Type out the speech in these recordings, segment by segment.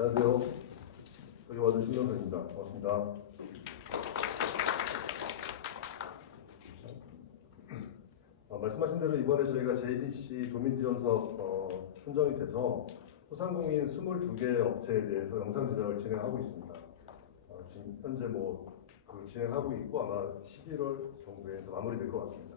안녕하세요. 여기 와준 신명선입니다. 반갑습니다. 말씀하신 대로 이번에 저희가 JDC 도민지원 사업 선정이 돼서 소상공인 22개 업체에 대해서 영상 제작을 진행하고 있습니다. 지금 현재 진행하고 있고 아마 11월 정도에 마무리될 것 같습니다.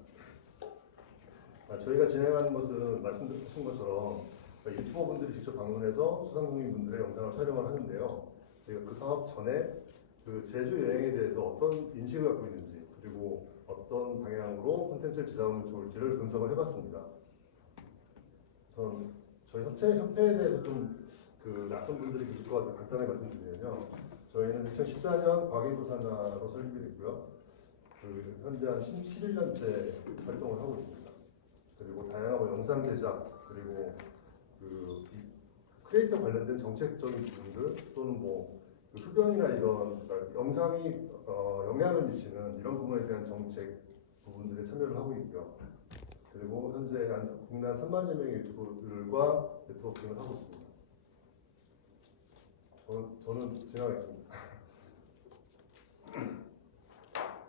저희가 진행하는 것은 말씀드린 것처럼 유튜버분들이 직접 방문해서 소상공인분들의 영상을 촬영을 하는데요. 저희가 그 사업 전에 그 제주 여행에 대해서 어떤 인식을 갖고 있는지 그리고 어떤 방향으로 콘텐츠를 제작하면 좋을지를 분석을 해봤습니다. 저희 협회에 대해서 좀 낯선 분들이 계실 것 같아서 간단하게 말씀드리면요. 저희는 2014년 과기부 산하로 설립이 됐고요. 현재 한 11년째 활동을 하고 있습니다. 그리고 다양한 영상 제작 그리고 크리에이터 관련된 정책적인 부분들 또는 흡연이나 이런 영상이 영향을 미치는 이런 부분에 대한 정책 부분들에 참여를 하고 있고요. 그리고 현재 국내 3만여 명의 유튜버들과 네트워킹을 하고 있습니다. 저는 진행하겠습니다.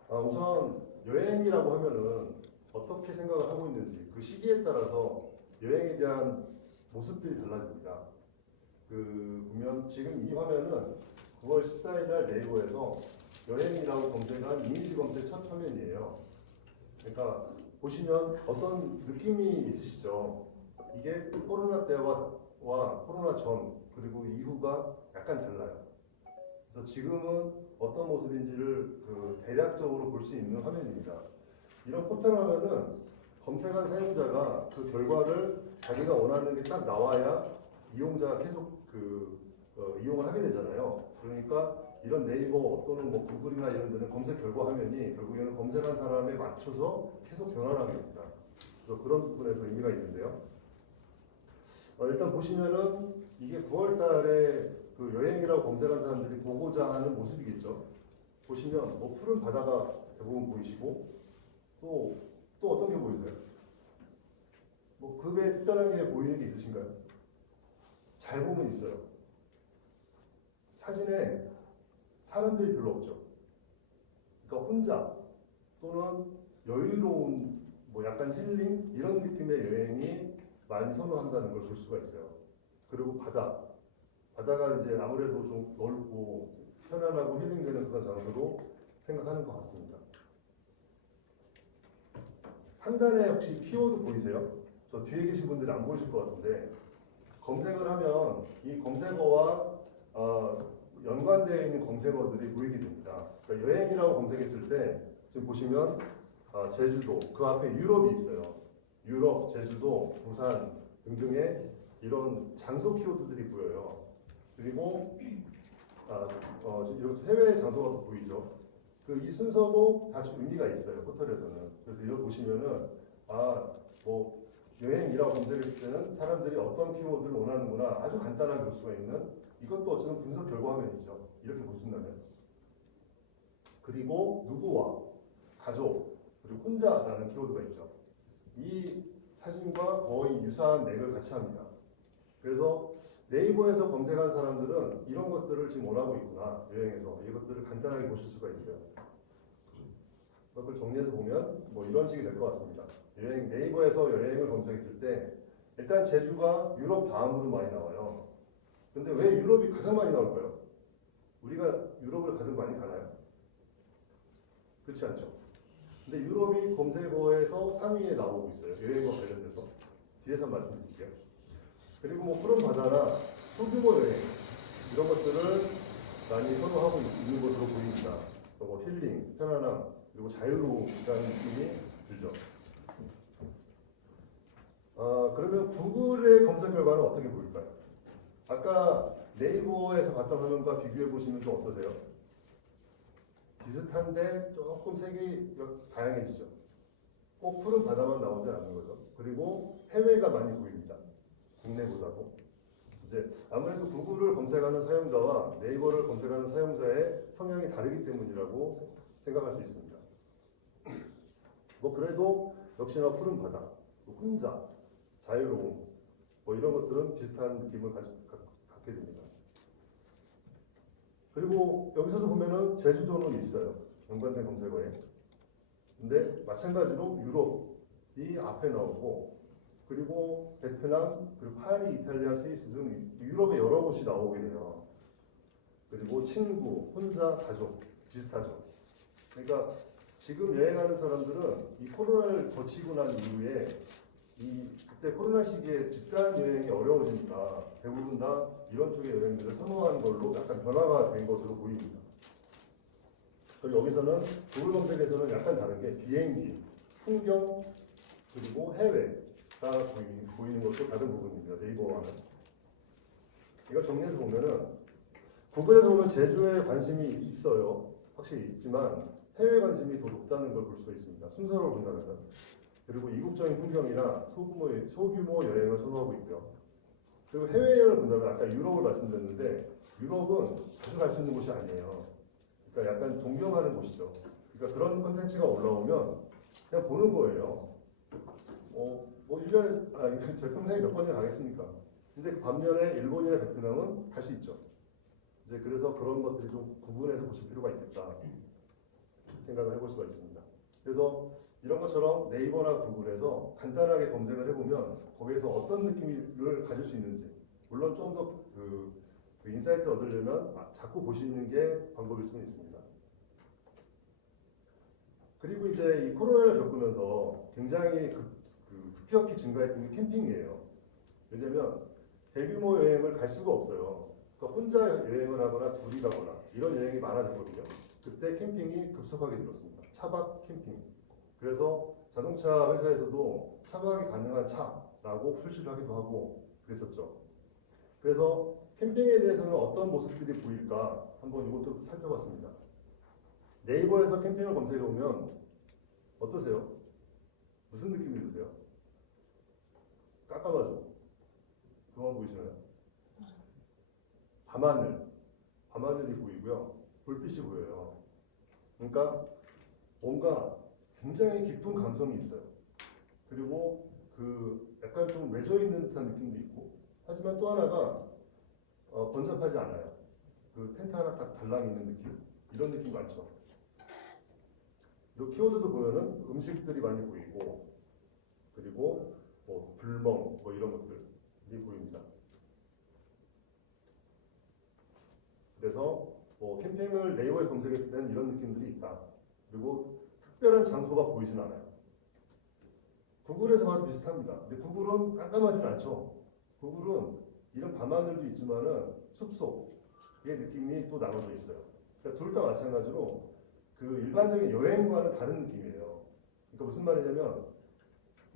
우선 여행이라고 하면은 어떻게 생각을 하고 있는지 그 시기에 따라서 여행에 대한 모습들이 달라집니다. 보면 지금 이 화면은 9월 14일 날 네이버에서 여행이라고 검색한 이미지 검색 첫 화면이에요. 그러니까 보시면 어떤 느낌이 있으시죠? 이게 코로나 때와 코로나 전 그리고 이후가 약간 달라요. 그래서 지금은 어떤 모습인지를 대략적으로 볼 수 있는 화면입니다. 이런 포털 화면은 검색한 사용자가 그 결과를 자기가 원하는 게 딱 나와야 이용자가 계속 이용을 하게 되잖아요. 그러니까 이런 네이버 또는 구글이나 이런 데는 검색 결과 화면이 결국에는 검색한 사람에 맞춰서 계속 변화하게 됩니다. 그래서 그런 부분에서 의미가 있는데요. 일단 보시면은 이게 9월 달에 여행이라고 검색한 사람들이 보고자 하는 모습이겠죠. 보시면 푸른 바다가 대부분 보이시고 또 어떤 게 보이세요? 그 외에 특별한 게 보이는 게 있으신가요? 잘 보면 있어요. 사진에 사람들이 별로 없죠. 그러니까 혼자 또는 여유로운 약간 힐링 이런 느낌의 여행이 많이 선호한다는 걸 볼 수가 있어요. 그리고 바다가 이제 아무래도 좀 넓고 편안하고 힐링되는 그런 장소로 생각하는 것 같습니다. 상단에 혹시 키워드 보이세요? 저 뒤에 계신 분들이 안 보이실 것 같은데 검색을 하면 이 검색어와 연관되어 있는 검색어들이 보이게 됩니다. 그러니까 여행이라고 검색했을 때 지금 보시면 제주도, 그 앞에 유럽이 있어요. 유럽, 제주도, 부산 등등의 이런 장소 키워드들이 보여요. 그리고 해외 장소가 또 보이죠. 이 순서도 다 의미가 있어요. 포털에서는. 그래서 이거 보시면은 여행이라고 검색했을 때는 사람들이 어떤 키워드를 원하는구나 아주 간단하게 볼 수가 있는 이것도 어쩌면 분석 결과 화면이죠. 이렇게 보신다면. 그리고 누구와 가족 그리고 혼자라는 키워드가 있죠. 이 사진과 거의 유사한 맥을 같이 합니다. 그래서 네이버에서 검색한 사람들은 이런 것들을 지금 원하고 있구나. 여행에서 이것들을 간단하게 보실 수가 있어요. 그걸 정리해서 보면 이런 식이 될 것 같습니다. 네이버에서 여행을 검색했을 때 일단 제주가 유럽 다음으로 많이 나와요. 근데 왜 유럽이 가장 많이 나올까요? 우리가 유럽을 가장 많이 가나요? 그렇지 않죠. 근데 유럽이 검색어에서 3위에 나오고 있어요. 여행과 관련돼서. 뒤에서 말씀드릴게요. 그리고 푸른 바다나 소규모 여행 이런 것들을 많이 선호하고 있는 것으로 보입니다. 힐링, 편안함, 그리고 자유로움이라는 느낌이 들죠. 그러면 구글의 검색 결과는 어떻게 보일까요? 아까 네이버에서 봤던 화면과 비교해 보시면 좀 어떠세요? 비슷한데 조금 색이 다양해지죠. 꼭 푸른 바다만 나오지 않는 거죠. 그리고 해외가 많이 보입니다. 국내보다도. 이제 아무래도 구글을 검색하는 사용자와 네이버를 검색하는 사용자의 성향이 다르기 때문이라고 생각할 수 있습니다. 그래도 역시나 푸른 바다, 혼자, 자유로움 이런 것들은 비슷한 느낌을 갖게 됩니다. 그리고 여기서도 보면은 제주도는 있어요. 연관된 검색어에. 근데 마찬가지로 유럽이 앞에 나오고, 그리고 베트남, 그리고 파리, 이탈리아, 스위스 등 유럽의 여러 곳이 나오게 돼요. 그리고 친구, 혼자, 가족 비슷하죠. 그러니까 지금 여행하는 사람들은 이 코로나를 거치고 난 이후에 그때 코로나 시기에 집단 여행이 어려워지니까 대부분 다 이런 쪽의 여행들을 선호하는 걸로 약간 변화가 된 것으로 보입니다. 그리고 여기서는 구글 검색에서는 약간 다른 게 비행기, 풍경, 그리고 해외가 보이는 것도 다른 부분입니다. 네이버와는. 이거 정리해서 보면은 구글에서 보면 제주에 관심이 있어요. 확실히 있지만 해외 관심이 더 높다는 걸 볼 수 있습니다. 순서로 본다면. 그리고 이국적인 풍경이나 소규모 여행을 선호하고 있고요. 그리고 해외여행을 본다면 아까 유럽을 말씀드렸는데 유럽은 자주 갈 수 있는 곳이 아니에요. 그러니까 약간 동경하는 곳이죠. 그러니까 그런 콘텐츠가 올라오면 그냥 보는 거예요. 뭐 1년에, 제 평생에 몇 번이나 가겠습니까? 근데 반면에 일본이나 베트남은 갈 수 있죠. 이제 그래서 그런 것들이 좀 구분해서 보실 필요가 있겠다 생각을 해볼 수가 있습니다. 그래서 이런 것처럼 네이버나 구글에서 간단하게 검색을 해보면 거기에서 어떤 느낌을 가질 수 있는지, 물론 좀 더 그 인사이트를 얻으려면 자꾸 보시는 게 방법일 수는 있습니다. 그리고 이제 이 코로나를 겪으면서 굉장히 급격히 증가했던 게 캠핑이에요. 왜냐면 대규모 여행을 갈 수가 없어요. 그러니까 혼자 여행을 하거나 둘이 가거나 이런 여행이 많아졌거든요. 그때 캠핑이 급속하게 늘었습니다. 차박 캠핑. 그래서 자동차 회사에서도 차박이 가능한 차라고 출시를 하기도 하고 그랬었죠. 그래서 캠핑에 대해서는 어떤 모습들이 보일까 한번 이것도 살펴봤습니다. 네이버에서 캠핑을 검색해보면 어떠세요? 무슨 느낌이 드세요? 깜깜하죠? 그거 보이시나요? 밤하늘이 보이고요. 불빛이 보여요. 그러니까 뭔가 굉장히 깊은 감성이 있어요. 그리고 약간 좀 외져 있는 듯한 느낌도 있고, 하지만 또 하나가 번잡하지 않아요. 텐트 하나 딱 달랑 있는 느낌, 이런 느낌 많죠. 이 키워드도 보면은 음식들이 많이 보이고, 그리고 불멍 이런 것들이 보입니다. 그래서 캠핑을 네이버에 검색했을 때는 이런 느낌들이 있다. 그리고 특별한 장소가 보이진 않아요. 구글에서 봐도 비슷합니다. 근데 구글은 깜깜하진 않죠. 구글은 이런 밤하늘도 있지만은 숲속의 느낌이 또 나눠져 있어요. 그러니까 둘 다 마찬가지로 일반적인 여행과는 다른 느낌이에요. 그러니까 무슨 말이냐면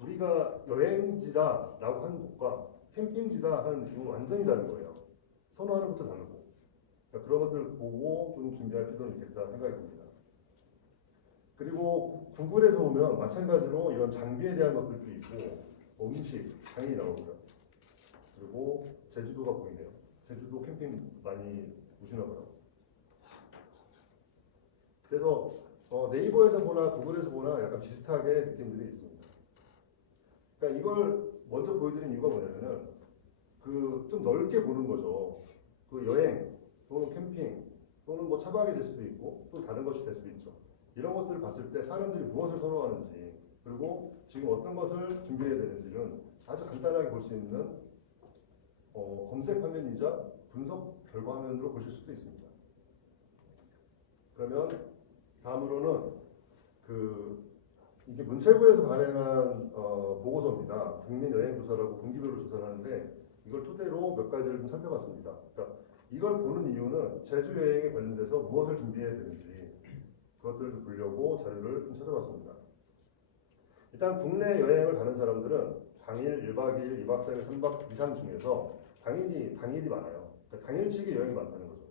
우리가 여행지다라고 하는 곳과 캠핑지다 하는 느낌은 완전히 다른 거예요. 선호하는 것도 다르고. 그러니까 그런 것들을 보고 좀 준비할 필요는 있겠다 생각이 듭니다. 그리고 구글에서 보면 마찬가지로 이런 장비에 대한 것들도 있고 음식 당연히 나오고요. 그리고 제주도가 보이네요. 제주도 캠핑 많이 오시나 봐요. 그래서 네이버에서 보나 구글에서 보나 약간 비슷하게 느낌들이 있습니다. 그러니까 이걸 먼저 보여드린 이유가 뭐냐면은 좀 넓게 보는 거죠. 여행 또는 캠핑 또는 차박이 될 수도 있고 또 다른 것이 될 수도 있죠. 이런 것들을 봤을 때 사람들이 무엇을 선호하는지 그리고 지금 어떤 것을 준비해야 되는지는 아주 간단하게 볼 수 있는 검색 화면이자 분석 결과 화면으로 보실 수도 있습니다. 그러면 다음으로는 이게 문체부에서 발행한 보고서입니다. 국민여행조사라고 분기별로 조사를 하는데 이걸 토대로 몇 가지를 좀 살펴봤습니다. 그러니까 이걸 보는 이유는 제주 여행에 관련돼서 무엇을 준비해야 되는지 그것들을 좀 보려고 자료를 좀 찾아봤습니다. 일단 국내 여행을 가는 사람들은 당일 1박 2일, 2박 3일, 3박 이상 중에서 당일이 많아요. 그러니까 당일치기 여행이 많다는 거죠.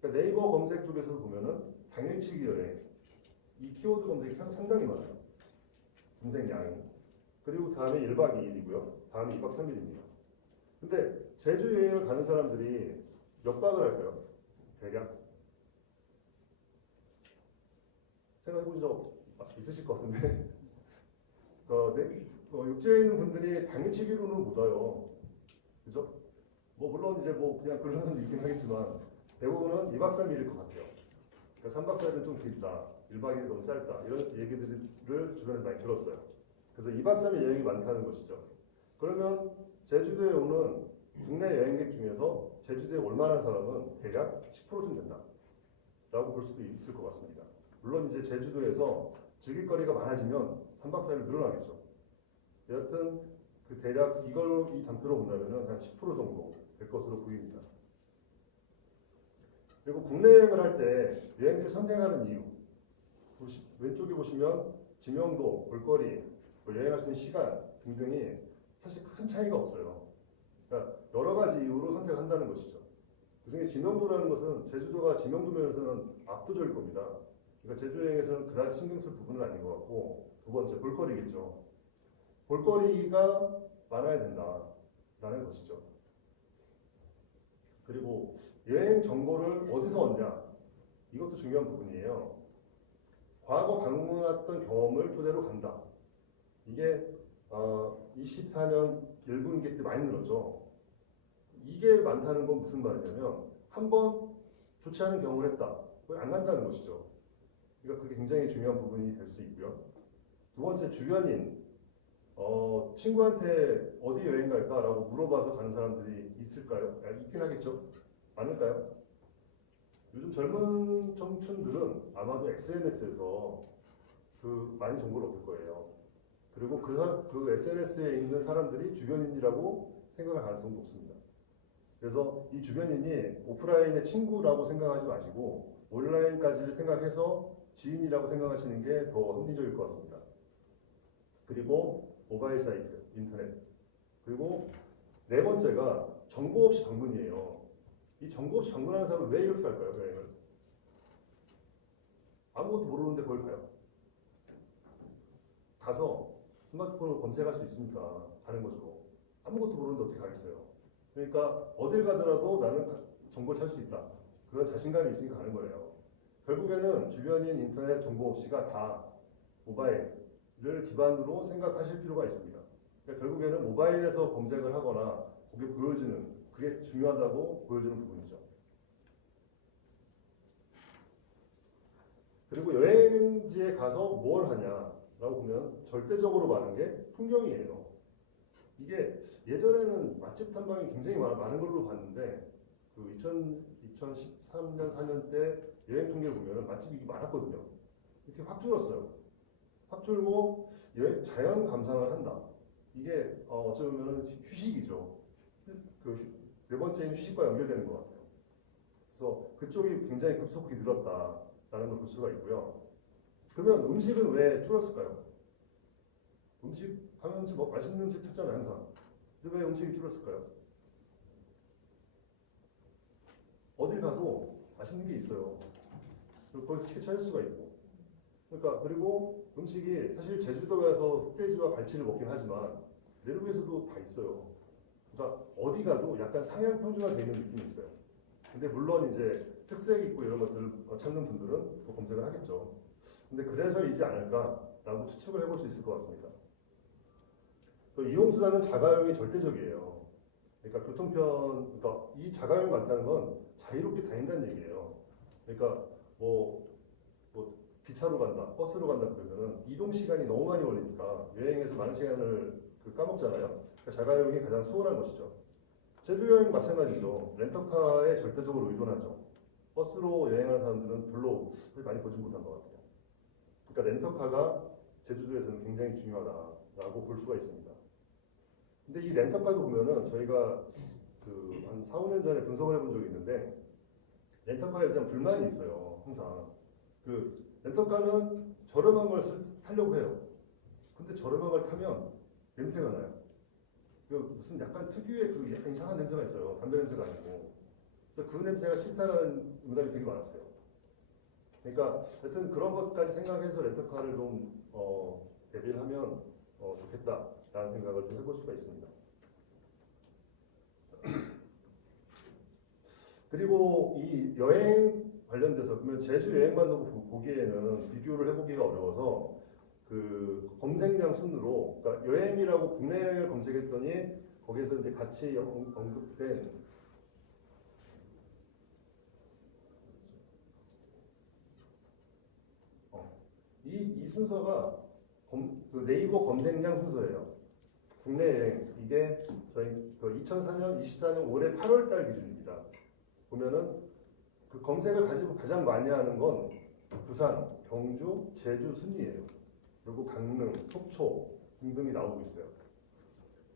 그러니까 네이버 검색 쪽에서 보면은 당일치기 여행 이 키워드 검색이 상당히 많아요. 검색량이. 그리고 다음에 1박 2일이고요. 다음에 2박 3일입니다. 근데 제주 여행을 가는 사람들이 몇 박을 할까요? 대략? 생각해본 적 있으실 것 같은데 육지에 있는 분들이 당일치기로는 못 와요. 그죠? 물론 이제 그냥 그런 사람도 있긴 하겠지만 대부분은 2박 3일일 것 같아요. 그러니까 3박 4일은 좀 길다, 1박 2일이 너무 짧다 이런 얘기들을 주변에서 많이 들었어요. 그래서 2박 3일 여행이 많다는 것이죠. 그러면 제주도에 오는 국내 여행객 중에서 제주도에 올 만한 사람은 대략 10%쯤 된다 라고 볼 수도 있을 것 같습니다. 물론 이제 제주도에서 즐길 거리가 많아지면 3박 4일 늘어나겠죠. 여하튼 그 대략 이 단표로 본다면 한 10% 정도 될 것으로 보입니다. 그리고 국내 여행을 할 때 여행지를 선택하는 이유, 왼쪽에 보시면 지명도, 볼거리, 여행할 수 있는 시간 등등이 사실 큰 차이가 없어요. 그러니까 여러 가지 이유로 선택한다는 것이죠. 그중에 지명도라는 것은 제주도가 지명도 면에서는 압도적일 겁니다. 그러니까 제주 여행에서는 그다지 신경 쓸 부분은 아닌 것 같고, 두 번째 볼거리겠죠. 볼거리가 많아야 된다라는 것이죠. 그리고 여행 정보를 어디서 얻냐? 이것도 중요한 부분이에요. 과거 방문했던 경험을 토대로 간다. 이게 24년 1분기 때 많이 늘었죠. 이게 많다는 건 무슨 말이냐면 한 번 좋지 않은 경험을 했다. 안 간다는 것이죠. 그러니까 그게 굉장히 중요한 부분이 될 수 있고요. 두 번째, 주변인. 친구한테 어디 여행 갈까라고 물어봐서 가는 사람들이 있을까요? 있긴 하겠죠. 많을까요? 요즘 젊은 청춘들은 아마도 SNS에서 많이 정보를 얻을 거예요. 그리고 그 SNS에 있는 사람들이 주변인이라고 생각할 가능성도 높습니다. 그래서 이 주변인이 오프라인의 친구라고 생각하지 마시고 온라인까지를 생각해서 지인이라고 생각하시는 게 더 합리적일 것 같습니다. 그리고 모바일 사이트, 인터넷. 그리고 네 번째가 정보 없이 방문이에요. 이 정보 없이 방문하는 사람은 왜 이렇게 갈까요, 여행을? 아무것도 모르는데 거기 가요. 가서 스마트폰으로 검색할 수 있으니까 가는 거죠. 아무것도 모르는데 어떻게 가겠어요? 그러니까 어딜 가더라도 나는 정보를 찾을 수 있다. 그건 자신감이 있으니까 가는 거예요. 결국에는 주변인 인터넷 정보 없이가 다 모바일을 기반으로 생각하실 필요가 있습니다. 그러니까 결국에는 모바일에서 검색을 하거나 거기에 보여지는, 그게 중요하다고 보여지는 부분이죠. 그리고 여행지에 가서 뭘 하냐라고 보면 절대적으로 많은 게 풍경이에요. 이게 예전에는 맛집 탐방이 굉장히 많은 걸로 봤는데 그 2013년, 4년 때 여행 통계를 보면 맛집이 많았거든요. 이렇게 확 줄었어요. 확 줄고 자연 감상을 한다. 이게 어쩌면 휴식이죠. 네 번째는 휴식과 연결되는 것 같아요. 그래서 그쪽이 굉장히 급속히 늘었다라는 걸 볼 수가 있고요. 그러면 음식은 왜 줄었을까요? 음식 하면 맛있는 음식 찾잖아요, 항상. 근데 왜 음식이 줄었을까요? 어딜 가도 맛있는 게 있어요. 거기서 찾을 수가 있고. 그러니까 그리고 음식이 사실 제주도에서 흑돼지와 갈치를 먹긴 하지만 내륙에서도 다 있어요. 그러니까 어디 가도 약간 상향 평준화되어 있는 느낌이 있어요. 근데 물론 이제 특색 있고 이런 것들을 찾는 분들은 또 검색을 하겠죠. 근데 그래서이지 않을까라고 추측을 해볼 수 있을 것 같습니다. 또 이용수단은 자가용이 절대적이에요. 그러니까 그러니까 이 자가용이 많다는 건 자유롭게 다닌다는 얘기예요. 그러니까 기차로 간다, 버스로 간다 그러면은 이동 시간이 너무 많이 걸리니까 여행에서 많은 시간을 까먹잖아요. 그러니까 자가용이 가장 수월한 것이죠. 제주 여행 마찬가지죠. 렌터카에 절대적으로 의존하죠. 버스로 여행하는 사람들은 별로 많이 보지 못한 것 같아요. 그러니까 렌터카가 제주도에서는 굉장히 중요하다라고 볼 수가 있습니다. 근데 이 렌터카도 보면은 저희가 한 4, 5년 전에 분석을 해본 적이 있는데 렌터카에 대한 불만이 있어요. 항상. 렌터카는 저렴한 걸 타려고 해요. 근데 저렴한 걸 타면 냄새가 나요. 무슨 약간 특유의 약간 이상한 냄새가 있어요. 담배 냄새가 아니고. 그래서 그 냄새가 싫다는 문답이 되게 많았어요. 그러니까 하여튼 그런 것까지 생각해서 렌터카를 좀 대비를 하면 좋겠다라는 생각을 좀 해볼 수가 있습니다. 그리고 이 여행 관련돼서 그러면 제주 여행만 보기에는 비교를 해보기가 어려워서 검색량 순으로, 그러니까 여행이라고 국내 여행을 검색했더니 거기에서 이제 같이 언급된 이 순서가 그 네이버 검색량 순서예요. 국내 여행 이게 저희 그 2004년, 24년 올해 8월 달 기준입니다. 보면은 그 검색을 가지고 가장 많이 하는 건 부산, 경주, 제주 순이에요. 그리고 강릉, 속초 등등이 나오고 있어요.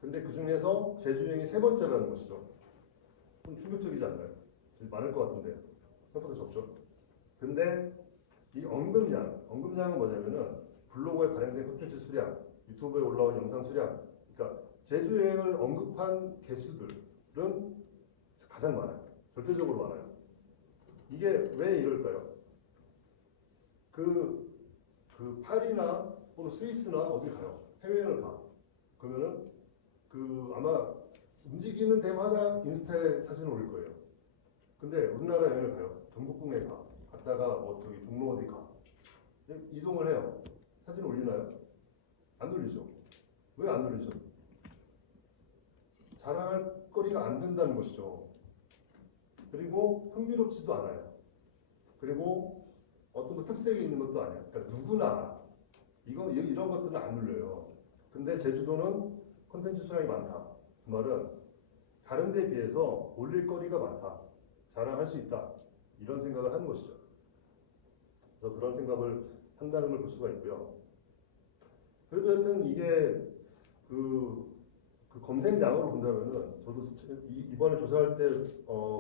근데 그 중에서 제주 여행이 세 번째라는 것이죠. 좀 충격적이지 않나요? 많을 것 같은데 생각보다 적죠. 근데 이 언급량은 뭐냐면은 블로그에 발행된 콘텐츠 수량, 유튜브에 올라온 영상 수량, 그러니까 제주 여행을 언급한 개수들은 가장 많아요. 절대적으로 많아요. 이게 왜 이럴까요? 그 파리나 또는 스위스나 어디 가요? 해외여행을 가. 그러면은 그 아마 움직이는 데마다 인스타에 사진을 올릴 거예요. 근데 우리나라 여행을 가요. 경복궁에 가. 갔다가 뭐 저기 종로 어디 가. 이동을 해요. 사진 올리나요? 안 올리죠. 왜 안 올리죠? 자랑할 거리가 안 된다는 것이죠. 그리고 흥미롭지도 않아요. 그리고 어떤 특색이 있는 것도 아니에요. 그러니까 누구나 이런 것들은 안 올려요. 근데 제주도는 콘텐츠 수량이 많다. 그 말은 다른 데 비해서 올릴 거리가 많다. 자랑할 수 있다. 이런 생각을 하는 것이죠. 그래서 그런 생각을 한다는 걸 볼 수가 있고요. 그래도 하여튼 이게 그 검색량으로 본다면은 저도 이번에 조사할 때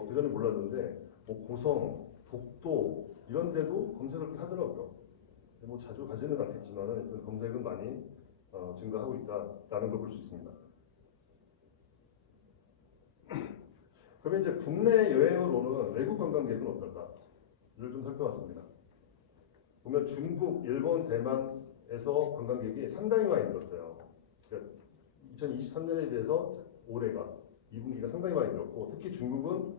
그전에 몰랐는데 뭐 고성, 독도 이런 데도 검색을 하더라고요. 뭐 자주 가지는 않겠지만 하여튼 검색은 많이 증가하고 있다라는 걸 볼 수 있습니다. 그러면 이제 국내 여행을 오는 외국 관광객은 어떨까를 좀 살펴봤습니다. 보면 중국, 일본, 대만에서 관광객이 상당히 많이 늘었어요. 그러니까 2023년에 비해서 올해가 2분기가 상당히 많이 늘었고 특히 중국은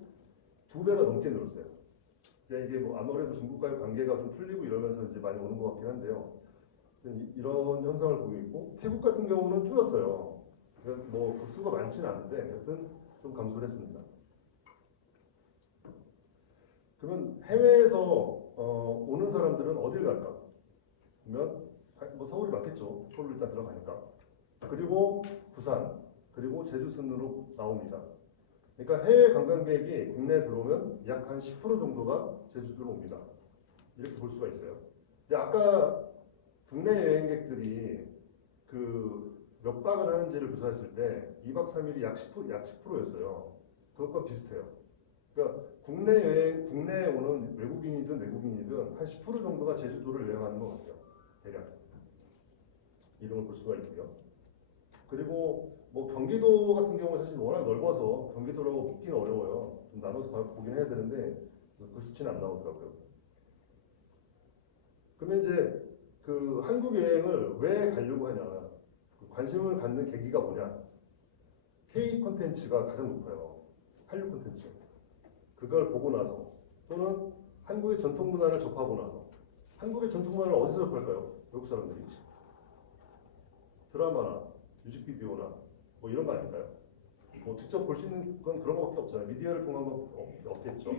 2배가 넘게 늘었어요. 이게 뭐 아무래도 중국과의 관계가 좀 풀리고 이러면서 이제 많이 오는 것 같긴 한데요. 이런 현상을 보고 있고 태국 같은 경우는 줄었어요. 뭐 그 수가 많지는 않은데 하여튼 좀 감소를 했습니다. 그러면 해외에서 오는 사람들은 어딜 갈까? 그러면 뭐 서울이 맞겠죠. 서울로 일단 들어가니까. 그리고 부산, 그리고 제주 순으로 나옵니다. 그러니까 해외 관광객이 국내에 들어오면 약 한 10% 정도가 제주도로 옵니다. 이렇게 볼 수가 있어요. 근데 아까 국내 여행객들이 그 몇 박을 하는지를 조사했을 때 2박 3일이 약 10%였어요. 그것과 비슷해요. 그러니까 국내에 오는 외국인이든 내국인이든 한 10% 정도가 제주도를 여행하는 것 같아요. 대략. 이런 걸 볼 수가 있고요. 그리고 뭐 경기도 같은 경우는 사실 워낙 넓어서 경기도라고 묻기는 어려워요. 좀 나눠서 보긴 해야 되는데 그 수치는 안 나오더라고요. 그러면 이제 그 한국 여행을 왜 가려고 하냐? 관심을 갖는 계기가 뭐냐? K 콘텐츠가 가장 높아요. 한류 콘텐츠. 그걸 보고 나서 또는 한국의 전통 문화를 접하고 나서 한국의 전통 문화를 어디서 접할까요? 외국 사람들이 드라마나 뮤직비디오나 뭐 이런 거 아닐까요? 뭐 직접 볼 수 있는 건 그런 거밖에 없잖아요. 미디어를 통한 건 없겠죠.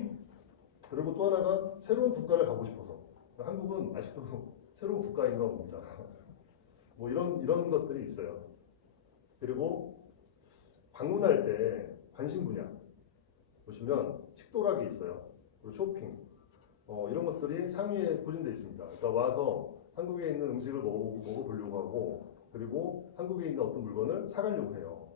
그리고 또 하나가 새로운 국가를 가고 싶어서 한국은 아직도 새로운 국가인가 봅니다. 뭐 이런 것들이 있어요. 그리고 방문할 때 관심 분야 보시면 식도락이 있어요. 그리고 쇼핑 이런 것들이 상위에 포진되어 있습니다. 그러니까 와서 한국에 있는 음식을 먹어보려고 하고 그리고 한국에 있는 어떤 물건을 사가려고 해요.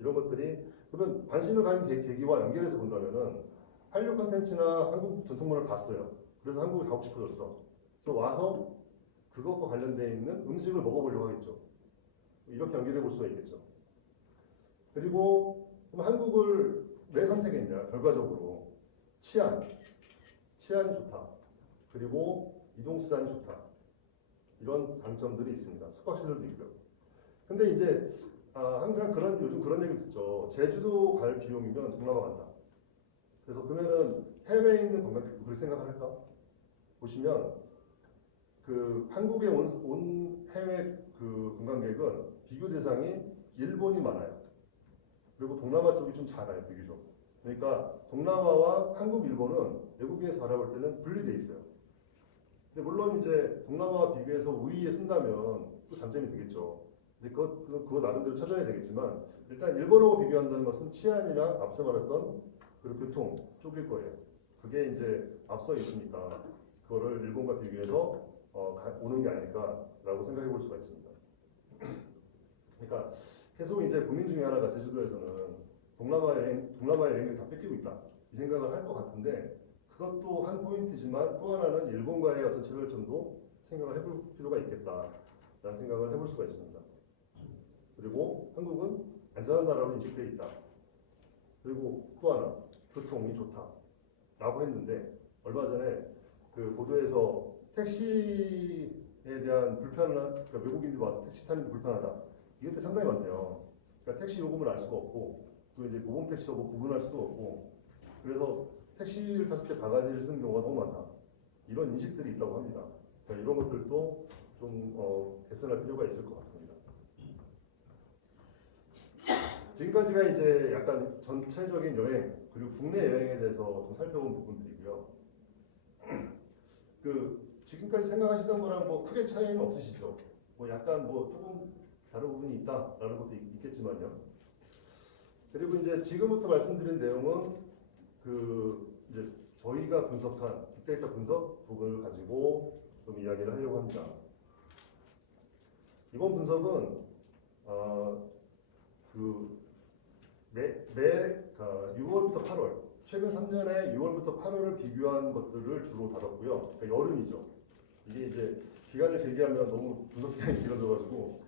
이런 것들이 그러면 관심을 가진 계기와 연결해서 본다면은 한류 콘텐츠나 한국 전통문화를 봤어요. 그래서 한국에 가고 싶어졌어. 그래서 와서 그것과 관련되어 있는 음식을 먹어보려고 하겠죠. 이렇게 연결해 볼 수가 있겠죠. 그리고 그럼 한국을 왜 선택했냐? 결과적으로 치안이 좋다. 그리고 이동수단이 좋다. 이런 장점들이 있습니다. 숙박시설도 있고요. 근데 이제 항상 요즘 그런 얘기 듣죠. 제주도 갈 비용이면 동남아 간다. 그래서 그러면은 해외에 있는 관광객도 그렇게 생각을 할까? 보시면 그 한국에 온 해외 그 관광객은 비교 대상이 일본이 많아요. 그리고 동남아 쪽이 좀 작아요, 비교적. 그러니까 동남아와 한국, 일본은 외국인에서 바라볼 때는 분리돼 있어요. 근데 물론 이제 동남아와 비교해서 우위에 쓴다면 또 장점이 되겠죠. 근데 그거 나름대로 찾아야 되겠지만 일단 일본하고 비교한다는 것은 치안이나 앞서 말했던 그리고 교통 쪽일 거예요. 그게 이제 앞서 있으니까 그거를 일본과 비교해서 오는 게 아닐까라고 생각해 볼 수가 있습니다. 그러니까 계속 이제 고민 중에 하나가 제주도에서는 동남아 여행을 다 뺏기고 있다 이 생각을 할 것 같은데 그것도 한 포인트지만 또 하나는 일본과의 어떤 차별점도 생각을 해볼 필요가 있겠다라는 생각을 해볼 수가 있습니다. 그리고 한국은 안전한 나라로 인식되어 있다. 그리고 또 하나 교통이 좋다라고 했는데 얼마 전에 그 보도에서 택시에 대한 불편한 그러니까 외국인들 와서 택시 타는 게 불편하다. 이것도 상당히 많대요. 그러니까 택시 요금을 알 수가 없고 또 이제 모범 택시하고 구분할 수도 없고 그래서 택시를 탔을 때 바가지를 쓰는 경우가 너무 많다. 이런 인식들이 있다고 합니다. 그러니까 이런 것들도 좀 개선할 필요가 있을 것 같습니다. 지금까지가 이제 약간 전체적인 여행 그리고 국내 여행에 대해서 좀 살펴본 부분들이고요. 지금까지 생각하시던 거랑 뭐 크게 차이는 없으시죠? 뭐 약간 뭐 조금 다른 부분이 있다라는 것도 있겠지만요. 그리고 이제 지금부터 말씀드린 내용은 이제 저희가 분석한 빅데이터 분석 부분을 가지고 좀 이야기를 하려고 합니다. 이번 분석은 매 6월부터 8월 최근 3년의 6월부터 8월을 비교한 것들을 주로 다뤘고요. 그러니까 여름이죠. 이게 이제 기간을 길게 하면 너무 분석 기간이 길어져가지고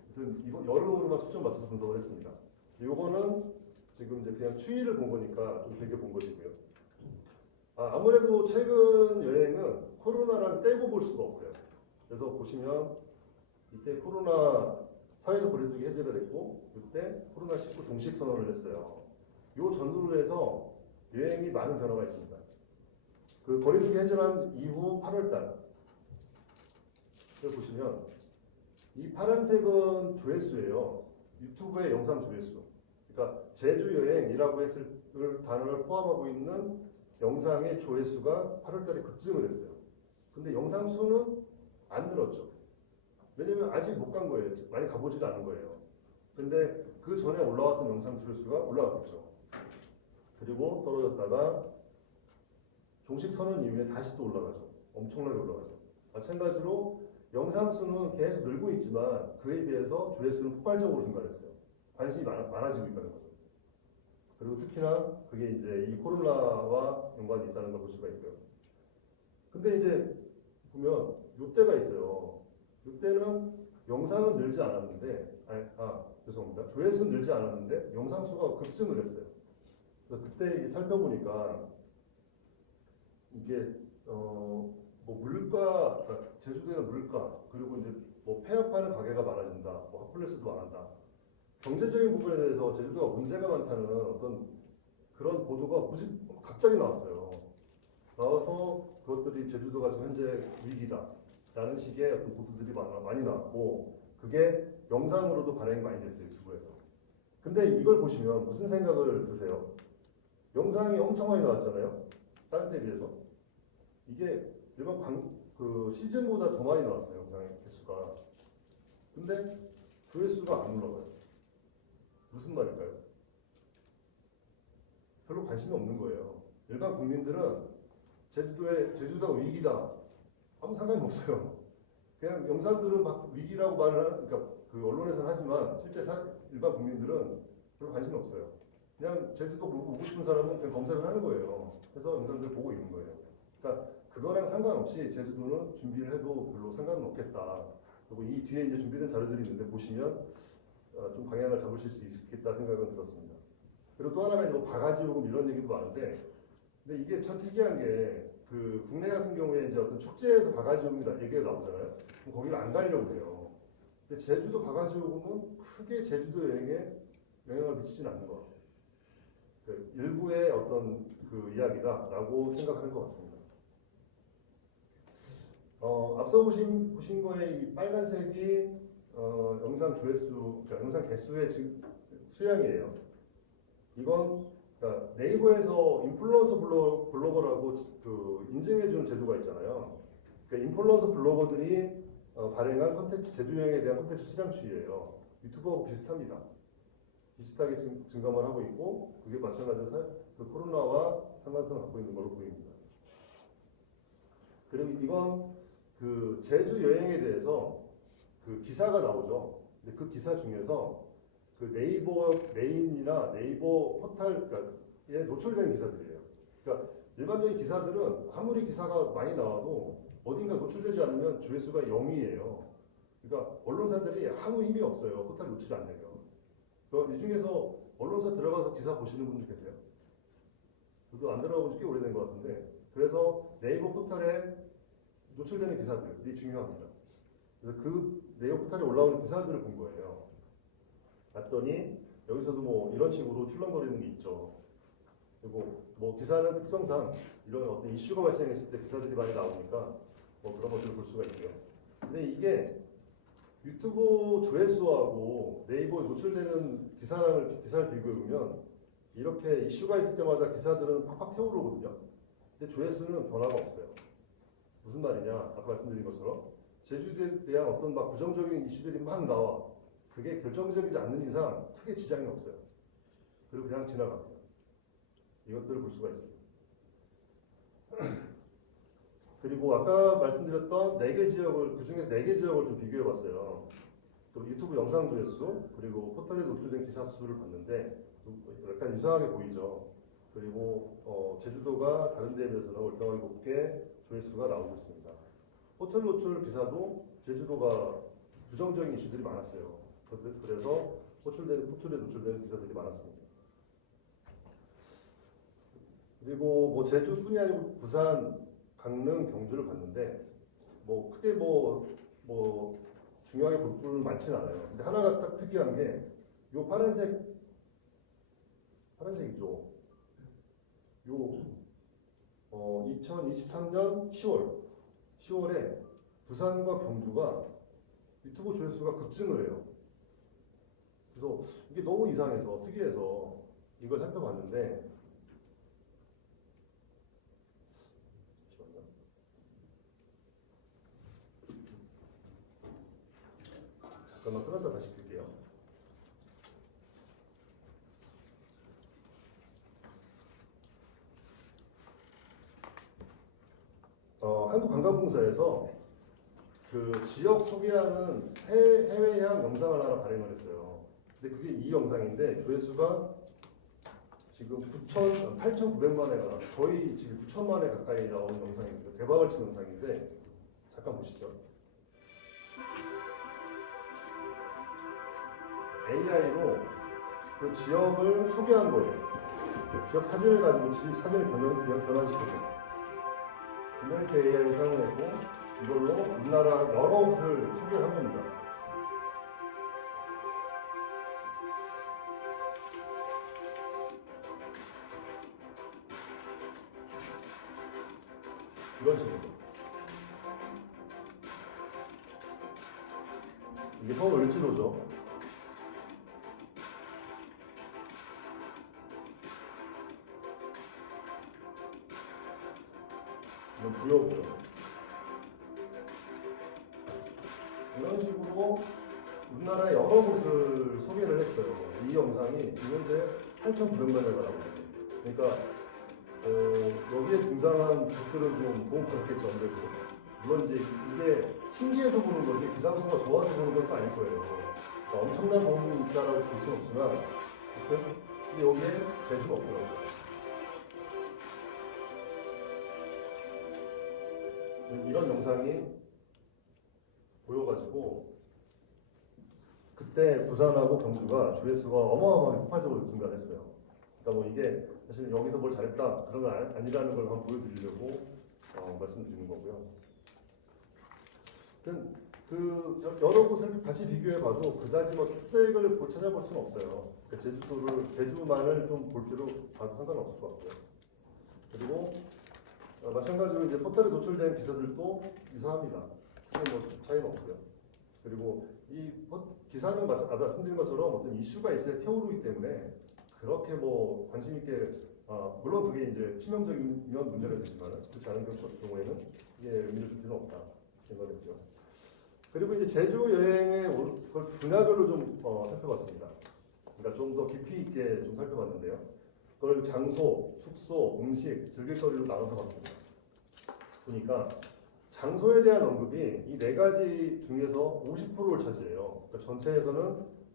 이번 여름으로만 초점 맞춰서 분석을 했습니다. 요거는 지금 이제 그냥 추이를 본 거니까 좀 길게 본 것이고요. 아무래도 최근 여행은 코로나랑 떼고 볼 수가 없어요. 그래서 보시면 이때 코로나 사회적 거리두기 해제가 됐고 이때 코로나19 종식 선언을 했어요. 요 전후로 해서 여행이 많은 변화가 있습니다. 그 거리두기 해제한 이후 8월달 보시면 이 파란색은 조회수예요. 유튜브의 영상 조회수. 그러니까 제주 여행이라고 했을 단어를 포함하고 있는 영상의 조회수가 8월달에 급증을 했어요. 근데 영상 수는 안 늘었죠. 왜냐면 아직 못 간 거예요. 많이 가보지도 않은 거예요. 근데 그 전에 올라왔던 영상 조회수가 올라갔죠. 그리고 떨어졌다가 종식 선언 이후에 다시 또 올라가죠. 엄청나게 올라가죠. 마찬가지로 영상 수는 계속 늘고 있지만 그에 비해서 조회수는 폭발적으로 증가했어요. 관심이 많아지고 있다는 거죠. 그리고 특히나 그게 이제 이 코로나와 연관이 있다는 걸 볼 수가 있고요. 근데 이제 보면 요때가 있어요. 요때는 영상은 늘지 않았는데, 죄송합니다. 조회수는 늘지 않았는데 영상 수가 급증을 했어요. 그래서 그때 살펴보니까 이게 뭐 물가, 그러니까 제주도에는 물가, 그리고 이제 뭐 폐업하는 가게가 많아진다, 뭐 핫플레스도 많아진다. 경제적인 부분에 대해서 제주도가 문제가 많다는 어떤 그런 보도가 갑자기 나왔어요. 나와서 그것들이 제주도가 지금 현재 위기다라는 식의 어떤 보도들이 많이 나왔고 그게 영상으로도 반영이 많이 됐어요, 유튜브에서. 근데 이걸 보시면 무슨 생각을 드세요? 영상이 엄청 많이 나왔잖아요. 다른 때에 비해서. 이게 일반 시즌보다 더 많이 나왔어요, 영상의 개수가. 근데 조회수가 안 올라가요. 무슨 말일까요? 별로 관심이 없는 거예요. 일반 국민들은 제주도가 위기다. 아무 상관이 없어요. 그냥 영상들은 막 위기라고 그러니까 그 언론에서는 하지만 실제 일반 국민들은 별로 관심이 없어요. 그냥 제주도 오고 싶은 사람은 그냥 검색을 하는 거예요. 그래서 영상들 보고 있는 거예요. 그러니까 그거랑 상관없이 제주도는 준비를 해도 별로 상관은 없겠다. 그리고 이 뒤에 이제 준비된 자료들이 있는데 보시면 좀 방향을 잡으실 수 있겠다 생각은 들었습니다. 그리고 또 하나가 이제 뭐 바가지 요금 이런 얘기도 많은데, 근데 이게 참 특이한 게 국내 같은 경우에 이제 어떤 축제에서 바가지 요금이다 얘기가 나오잖아요. 그럼 거기를 안 가려고 해요. 근데 제주도 바가지 요금은 크게 제주도 여행에 영향을 미치진 않는 것 같아요. 일부의 어떤 이야기다라고 생각하는 것 같습니다. 앞서 보신 거에 이 빨간색이 영상 조회수, 그러니까 영상 개수의 수량이에요. 이건 그러니까 네이버에서 인플루언서 블로거라고 인증해주는 제도가 있잖아요. 그러니까 인플루언서 블로거들이 발행한 콘텐츠 제주 여행에 대한 콘텐츠 수량 추이예요. 유튜버하고 비슷합니다. 비슷하게 증가만 하고 있고 그게 마찬가지로 그 코로나와 상관성을 갖고 있는 걸로 보입니다. 그리고 이건 그 제주 여행에 대해서 그 기사가 나오죠. 근데 그 기사 중에서 그 네이버 메인이나 네이버 포탈에 노출된 기사들이에요. 그러니까 일반적인 기사들은 아무리 기사가 많이 나와도 어딘가 노출되지 않으면 조회수가 0이에요. 그러니까 언론사들이 아무 힘이 없어요. 포탈 노출이 안 되면. 이 중에서 언론사 들어가서 기사 보시는 분들 계세요? 저도 안 들어가본 지 꽤 오래된 것 같은데 그래서 네이버 포탈에 노출되는 기사들이 중요합니다. 그래서 그 네이버 포탈에 올라오는 기사들을 본 거예요. 봤더니 여기서도 뭐 이런 식으로 출렁거리는 게 있죠. 그리고 뭐 기사는 특성상 이런 어떤 이슈가 발생했을 때 기사들이 많이 나오니까 뭐 그런 것들을 볼 수가 있고요. 근데 이게 유튜브 조회수하고 네이버에 노출되는 기사를 비교해 보면 이렇게 이슈가 있을 때마다 기사들은 팍팍 태오르거든요. 근데 조회수는 변화가 없어요. 무슨 말이냐? 아까 말씀드린 것처럼 제주도에 대한 어떤 막 부정적인 이슈들이 막 나와. 그게 결정적이지 않는 이상 크게 지장이 없어요. 그리고 그냥 지나갑니다. 이것들을 볼 수가 있습니다. 그리고 아까 말씀드렸던 4개 지역을, 그 중에서 4개 지역을 좀 비교해 봤어요. 유튜브 영상 조회수, 그리고 포털에 노출된 기사 수를 봤는데 약간 유사하게 보이죠. 그리고 제주도가 다른 데에 비해서는 월등하게 높게 조회수가 나오고 있습니다. 포털 노출 기사도 제주도가 부정적인 이슈들이 많았어요. 그래서 포털에 노출되는 기사들이 많았습니다. 그리고 뭐 제주뿐이 아니고 부산, 강릉, 경주를 봤는데 뭐 크게 뭐 중요하게 볼 부분은 많지는 않아요. 근데 하나가 딱 특이한 게 요 파란색이죠. 요 2023년 10월에 부산과 경주가 유튜브 조회수가 급증을 해요. 그래서 이게 너무 이상해서 특이해서 이걸 살펴봤는데 잠깐만 끊었다 다시 킬게요. 한국관광공사에서 그 지역 소개하는 해외향 영상을 하나 발행을 했어요. 근데 그게 이 영상인데 조회수가 지금 8,900만 회가 거의 지금 9천만 회 가까이 나온 영상입니다. 대박을 친 영상인데 잠깐 보시죠. AI로 그 지역을 소개한 거예요. 지역 사진을 가지고 사진을 변환시켜서 이렇게 AI를 사용했고 이걸로 우리나라 여러 곳을 소개한 겁니다. 이런 식으로. 이게 서울 을지로죠. 이건 부여고요. 이런 식으로 우리나라의 여러 곳을 소개를 했어요. 이 영상이 지금 현재 8,900만 회가 나오고 있습니다. 그러니까 여기에 등장한 것들은 좀 도움 받았겠죠, 아무래도. 물론 이제 이게 신기해서 보는 거지 기상수가 좋아서 보는 것도 아닐 거예요. 그러니까 엄청난 도움이 있다라고 볼 수는 없지만 아무튼 여기에 재주가 없더라고요. 이런 영상이 보여가지고 그때 부산하고 경주가 조회수가 어마어마하게 폭발적으로 증가했어요. 그러니까 뭐 이게 사실 여기서 뭘 잘했다 그런 건 아니라는 걸 한번 보여드리려고 말씀드리는 거고요. 그 여러 곳을 같이 비교해봐도 그다지 뭐 특색을 찾아볼 수는 없어요. 그러니까 제주만을 좀 볼 때도 봐도 상관없을 것 같고요. 그리고 마찬가지로 이제 포털에 노출된 기사들도 유사합니다. 크게 뭐 차이는 없고요. 그리고 이 기사는 아까 말씀드린 것처럼 어떤 이슈가 있어야 태오르기 때문에 그렇게 뭐 관심 있게 물론 그게 이제 치명적이면 문제가 되지만 그렇지 않은 경우에는 이게 의미를 줄 필요는 없다 생각했죠. 그리고 이제 제주 여행의 그걸 분야별로 좀 살펴봤습니다. 그러니까 좀 더 깊이 있게 좀 살펴봤는데요. 그걸 장소, 숙소, 음식, 즐길거리로 나눠서 봤습니다. 보니까 장소에 대한 언급이 이 네 가지 중에서 50%를 차지해요. 그러니까 전체에서는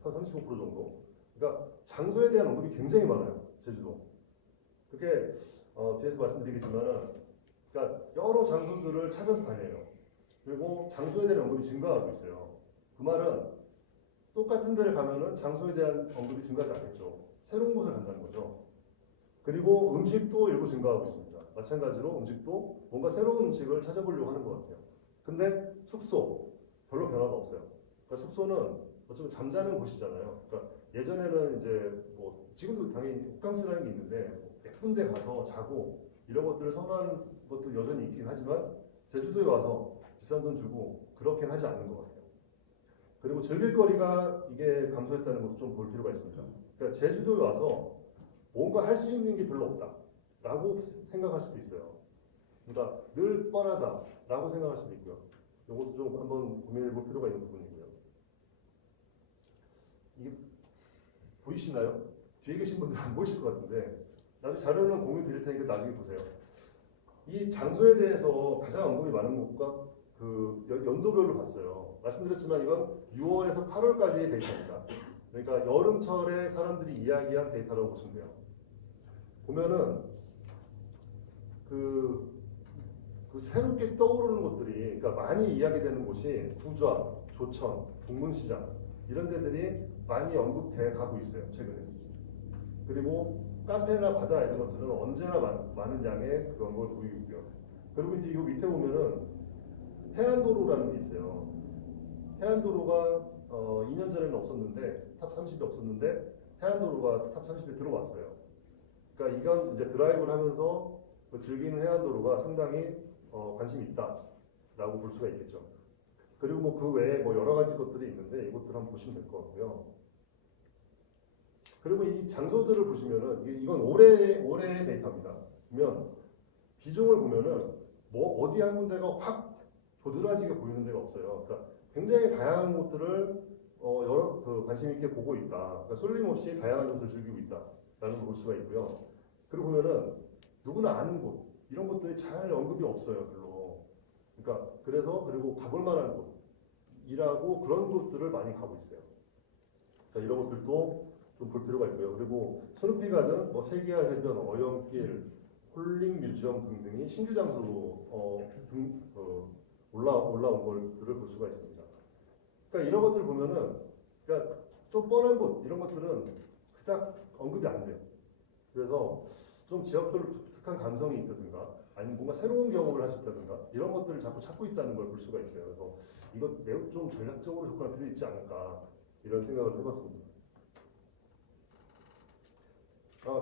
한 35% 정도. 그러니까 장소에 대한 언급이 굉장히 많아요. 제주도. 그게 뒤에서 말씀드리겠지만은, 그러니까 여러 장소들을 찾아서 다녀요. 그리고 장소에 대한 언급이 증가하고 있어요. 그 말은 똑같은 데를 가면은 장소에 대한 언급이 증가하지 않겠죠. 새로운 곳을 간다는 거죠. 그리고 음식도 일부 증가하고 있습니다. 마찬가지로 음식도 뭔가 새로운 음식을 찾아보려고 하는 것 같아요. 근데 숙소 별로 변화가 없어요. 그러니까 숙소는 어차피 잠자는 곳이잖아요. 그러니까 예전에는 이제 뭐 지금도 당연히 호캉스라는 게 있는데 예쁜 데 가서 자고 이런 것들을 선호하는 것도 여전히 있긴 하지만 제주도에 와서 비싼 돈 주고 그렇게는 하지 않는 것 같아요. 그리고 즐길거리가 이게 감소했다는 것도 좀 볼 필요가 있습니다. 그러니까 제주도에 와서 뭔가 할 수 있는 게 별로 없다라고 생각할 수도 있어요. 그러니까 늘 뻔하다라고 생각할 수도 있고요. 이것도 좀 한번 고민해 볼 필요가 있는 부분이고요. 이게 보이시나요? 뒤에 계신 분들 안 보이실 것 같은데 나중에 자료는 공유 드릴 테니까 나중에 보세요. 이 장소에 대해서 가장 언급이 많은 곳과 그 연도별로 봤어요. 말씀드렸지만 이건 6월에서 8월까지의 데이터입니다. 그러니까 여름철에 사람들이 이야기한 데이터라고 보시면 돼요. 보면은 그 새롭게 떠오르는 곳들이, 그러니까 많이 이야기되는 곳이 부좌, 조천, 동문시장 이런 데들이 많이 언급돼 가고 있어요 최근에. 그리고 카페나 바다 이런 것들은 언제나 많은 양의 그런 걸 보이고 있고요. 그리고 이제 이 밑에 보면은 해안도로라는 게 있어요. 해안도로가 2년 전에는 없었는데 탑 30에 없었는데 해안도로가 탑 30에 들어왔어요. 그러니까 이건 이제 드라이브를 하면서 즐기는 해안도로가 상당히 관심이 있다라고 볼 수가 있겠죠. 그리고 뭐 그 외에 뭐 여러 가지 것들이 있는데 이것들 한번 보시면 될 것 같고요. 그리고 이 장소들을 보시면은 이건 올해의 데이터입니다. 그러면 비중을 보면은 뭐 어디 한 군데가 확 도드라지게 보이는 데가 없어요. 그러니까 굉장히 다양한 곳들을 여러 관심 있게 보고 있다. 그러니까 쏠림없이 다양한 곳을 즐기고 있다라는 걸 볼 수가 있고요. 그리고 보면은 누구나 아는 곳 이런 것들이 잘 언급이 없어요, 별로. 그러니까 그리고 가볼 만한 곳이라고 그런 곳들을 많이 가고 있어요. 그러니까 이런 것들도 좀 볼 필요가 있고요. 그리고 스누피 가든, 뭐 세계화 해변, 어영길, 홀링 뮤지엄 등등이 신규 장소로 올라온 것들을 볼 수가 있습니다. 그러니까 이런 것들 보면은, 그러니까 좀 뻔한 곳 이런 것들은 그닥 언급이 안 돼요. 그래서 좀 지역별로 독특한 감성이 있다든가, 아니면 뭔가 새로운 경험을 할 수 있다든가 이런 것들을 자꾸 찾고 있다는 걸 볼 수가 있어요. 그래서 이거 매우 좀 전략적으로 접근할 필요 있지 않을까 이런 생각을 해봤습니다.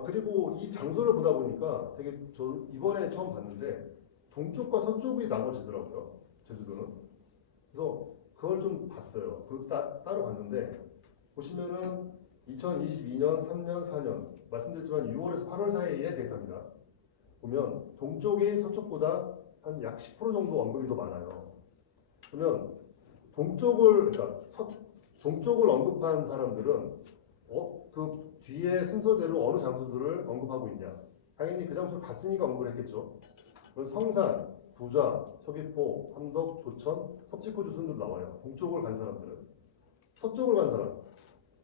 그리고 이 장소를 보다 보니까 되게 저 이번에 처음 봤는데 동쪽과 서쪽이 나눠지더라고요. 제주도는. 그래서 그걸 좀 봤어요. 따로 봤는데 보시면은 2022년, 3년, 4년 말씀드렸지만 6월에서 8월 사이의 데이터입니다. 보면 동쪽이 서쪽보다 한 약 10% 정도 언급이 더 많아요. 그러면 동쪽을 언급한 사람들은 그 뒤에 순서대로 어느 장소들을 언급하고 있냐? 당연히 그 장소를 갔으니까 언급을 했겠죠. 성산, 부좌, 서귀포, 함덕, 조천, 섭지코주 순으로 나와요. 동쪽을 간 사람들은. 서쪽을 간 사람,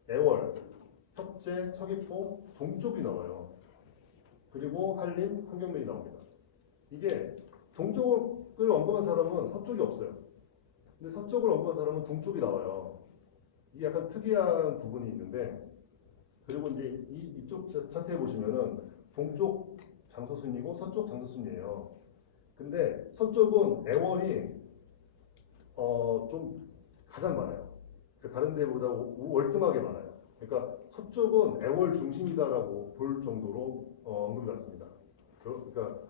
애월, 협재, 서귀포, 동쪽이 나와요. 그리고 한림, 한경면이 나옵니다. 이게 동쪽을 언급한 사람은 서쪽이 없어요. 근데 서쪽을 언급한 사람은 동쪽이 나와요. 이게 약간 특이한 부분이 있는데, 그리고 이제 이쪽 차트에 보시면은 동쪽 장소 순이고 서쪽 장소 순이에요. 근데 서쪽은 애월이 좀 가장 많아요. 그러니까 다른 데보다 월등하게 많아요. 그러니까 서쪽은 애월 중심이다라고 볼 정도로 언급이 많습니다.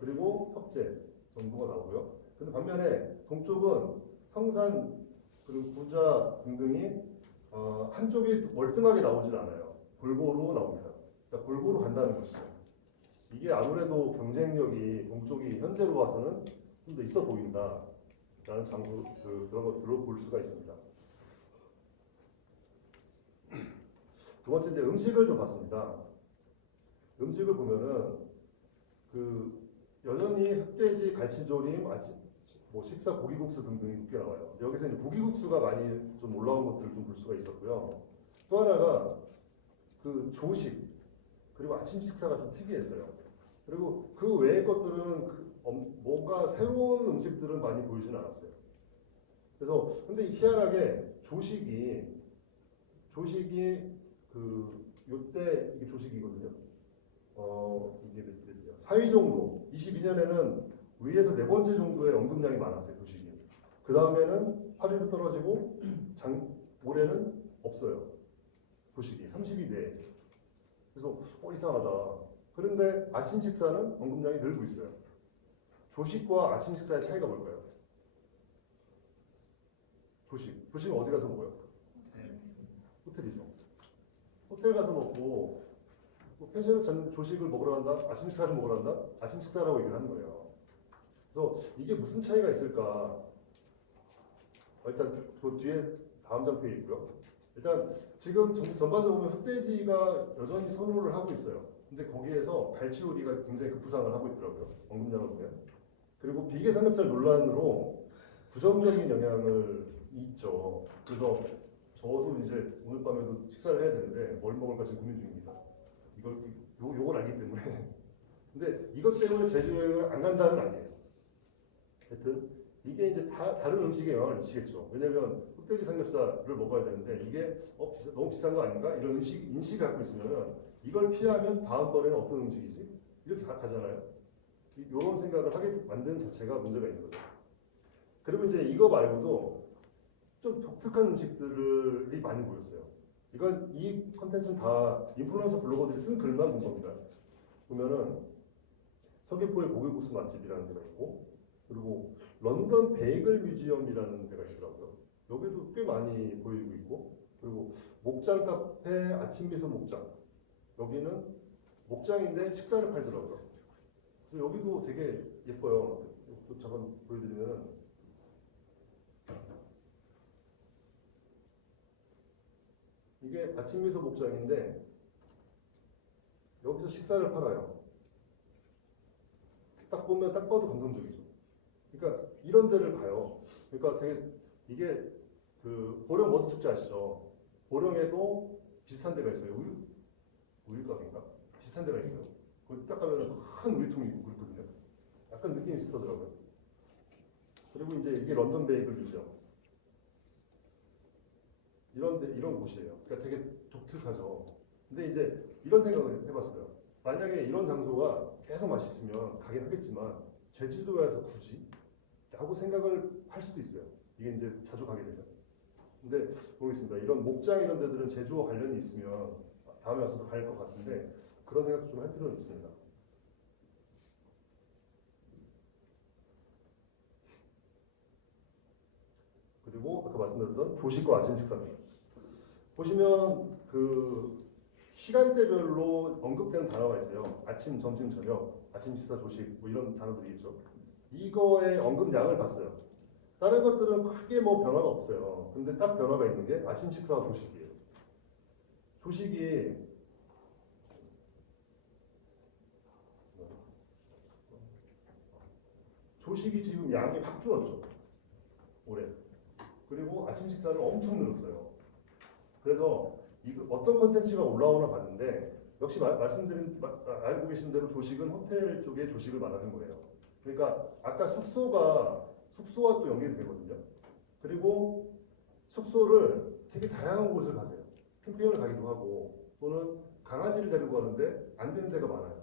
그리고 협재 정도가 나오고요. 근데 반면에 동쪽은 성산 그리고 부자 등등이 한쪽이 월등하게 나오질 않아요. 골고루 나옵니다. 그러니까 골고루 간다는 것이죠. 이게 아무래도 경쟁력이 동쪽이 현재로 와서는 좀 더 있어 보인다라는 장소 그런 것들로 볼 수가 있습니다. 두 번째 이제 음식을 좀 봤습니다. 음식을 보면은 그 여전히 흑돼지, 갈치조림, 뭐 식사 고기국수 등등이 높게 나와요. 여기서 이제 고기국수가 많이 좀 올라온 것들을 좀 볼 수가 있었고요. 또 하나가 그 조식 그리고 아침 식사가 좀 특이했어요. 그리고 그 외의 것들은 뭔가 새로운 음식들은 많이 보이진 않았어요. 그래서 근데 희한하게 조식이 그 요때 이게 조식이거든요. 이게 몇이요? 4위 정도. 22년에는 위에서 네 번째 정도의 언급량이 많았어요, 조식이. 그 다음에는 8위로 떨어지고 올해는 없어요. 조식이 30위 내에. 그래서 이상하다. 그런데 아침 식사는 언급량이 늘고 있어요. 조식과 아침 식사의 차이가 뭘까요? 조식은 어디 가서 먹어요? 호텔이죠. 호텔 가서 먹고 펜션에서 조식을 먹으러 간다? 아침 식사를 먹으러 간다? 아침 식사라고 얘기를 하는 거예요. 그래서 이게 무슨 차이가 있을까? 일단 그 뒤에 다음 장표에 있고요. 일단 지금 전반적으로 보면 흑돼지가 여전히 선호를 하고 있어요. 근데 거기에서 갈치 요리가 굉장히 급부상을 하고 있더라고요. 언급량을 보면. 그리고 비계 삼겹살 논란으로 부정적인 영향을 있죠. 그래서 저도 이제 오늘 밤에도 식사를 해야 되는데 뭘 먹을까 지금 고민 중입니다. 요걸 알기 때문에. 근데 이것 때문에 제주 여행을 안 간다는 아니에요. 하여튼 이게 이제 다른 음식에 영향을 미치겠죠. 왜냐면 흑돼지 삼겹살을 먹어야 되는데 이게 너무 비싼 거 아닌가? 이런 인식을 갖고 있으면은 이걸 피하면 다음번에는 어떤 음식이지? 이렇게 가잖아요. 이런 생각을 하게 만드는 자체가 문제가 있는 거죠. 그리고 이제 이거 말고도 좀 독특한 음식들이 많이 보였어요. 이 컨텐츠는 다 인플루언서 블로거들이 쓴 글만 본 겁니다. 보면은 서귀포의 고기국수 맛집이라는 데가 있고, 그리고 런던 베이글 뮤지엄이라는 데가 있더라고요. 여기도 꽤 많이 보이고 있고, 그리고 목장 카페 아침 미소 목장. 여기는 목장인데 식사를 팔더라고요. 그래서 여기도 되게 예뻐요. 잠깐 보여드리면 이게 아침 미소 목장인데 여기서 식사를 팔아요. 딱 보면 딱 봐도 감성적이죠. 그러니까 이런 데를 가요. 그러니까 되게 이게 그 보령 머드 축제 아시죠? 보령에도 비슷한 데가 있어요. 우유값인가? 비슷한 데가 있어요. 거기 딱 가면 큰 우유통이 있고 그렇거든요. 약간 느낌이 비슷하더라고요. 그리고 이제 이게 런던 베이글이죠. 이런 곳이에요. 그러니까 되게 독특하죠. 근데 이제 이런 생각을 해봤어요. 만약에 이런 장소가 계속 맛있으면 가긴 하겠지만 제주도에서 굳이? 라고 생각을 할 수도 있어요. 이게 이제 자주 가게 되면. 근데 모르겠습니다. 이런 목장 이런 데들은 제주와 관련이 있으면 다음에 와서도 갈 것 같은데 그런 생각도 좀 할 필요는 있습니다. 그리고 아까 말씀드렸던 조식과 아침 식사입니다. 보시면 그 시간대별로 언급되는 단어가 있어요. 아침, 점심, 저녁, 아침 식사, 조식 뭐 이런 단어들이 있죠. 이거의 언급량을 봤어요. 다른 것들은 크게 뭐 변화가 없어요. 근데 딱 변화가 있는 게 아침 식사와 조식이에요. 조식이 지금 양이 확 줄었죠. 올해. 그리고 아침 식사는 엄청 늘었어요. 그래서 어떤 컨텐츠가 올라오나 봤는데 역시 알고 계신 대로 조식은 호텔 쪽의 조식을 말하는 거예요. 그러니까 아까 숙소와 또 연결이 되거든요. 그리고 숙소를 되게 다양한 곳을 가세요. 캠핑을 가기도 하고 또는 강아지를 데리고 가는데 안 되는 데가 많아요.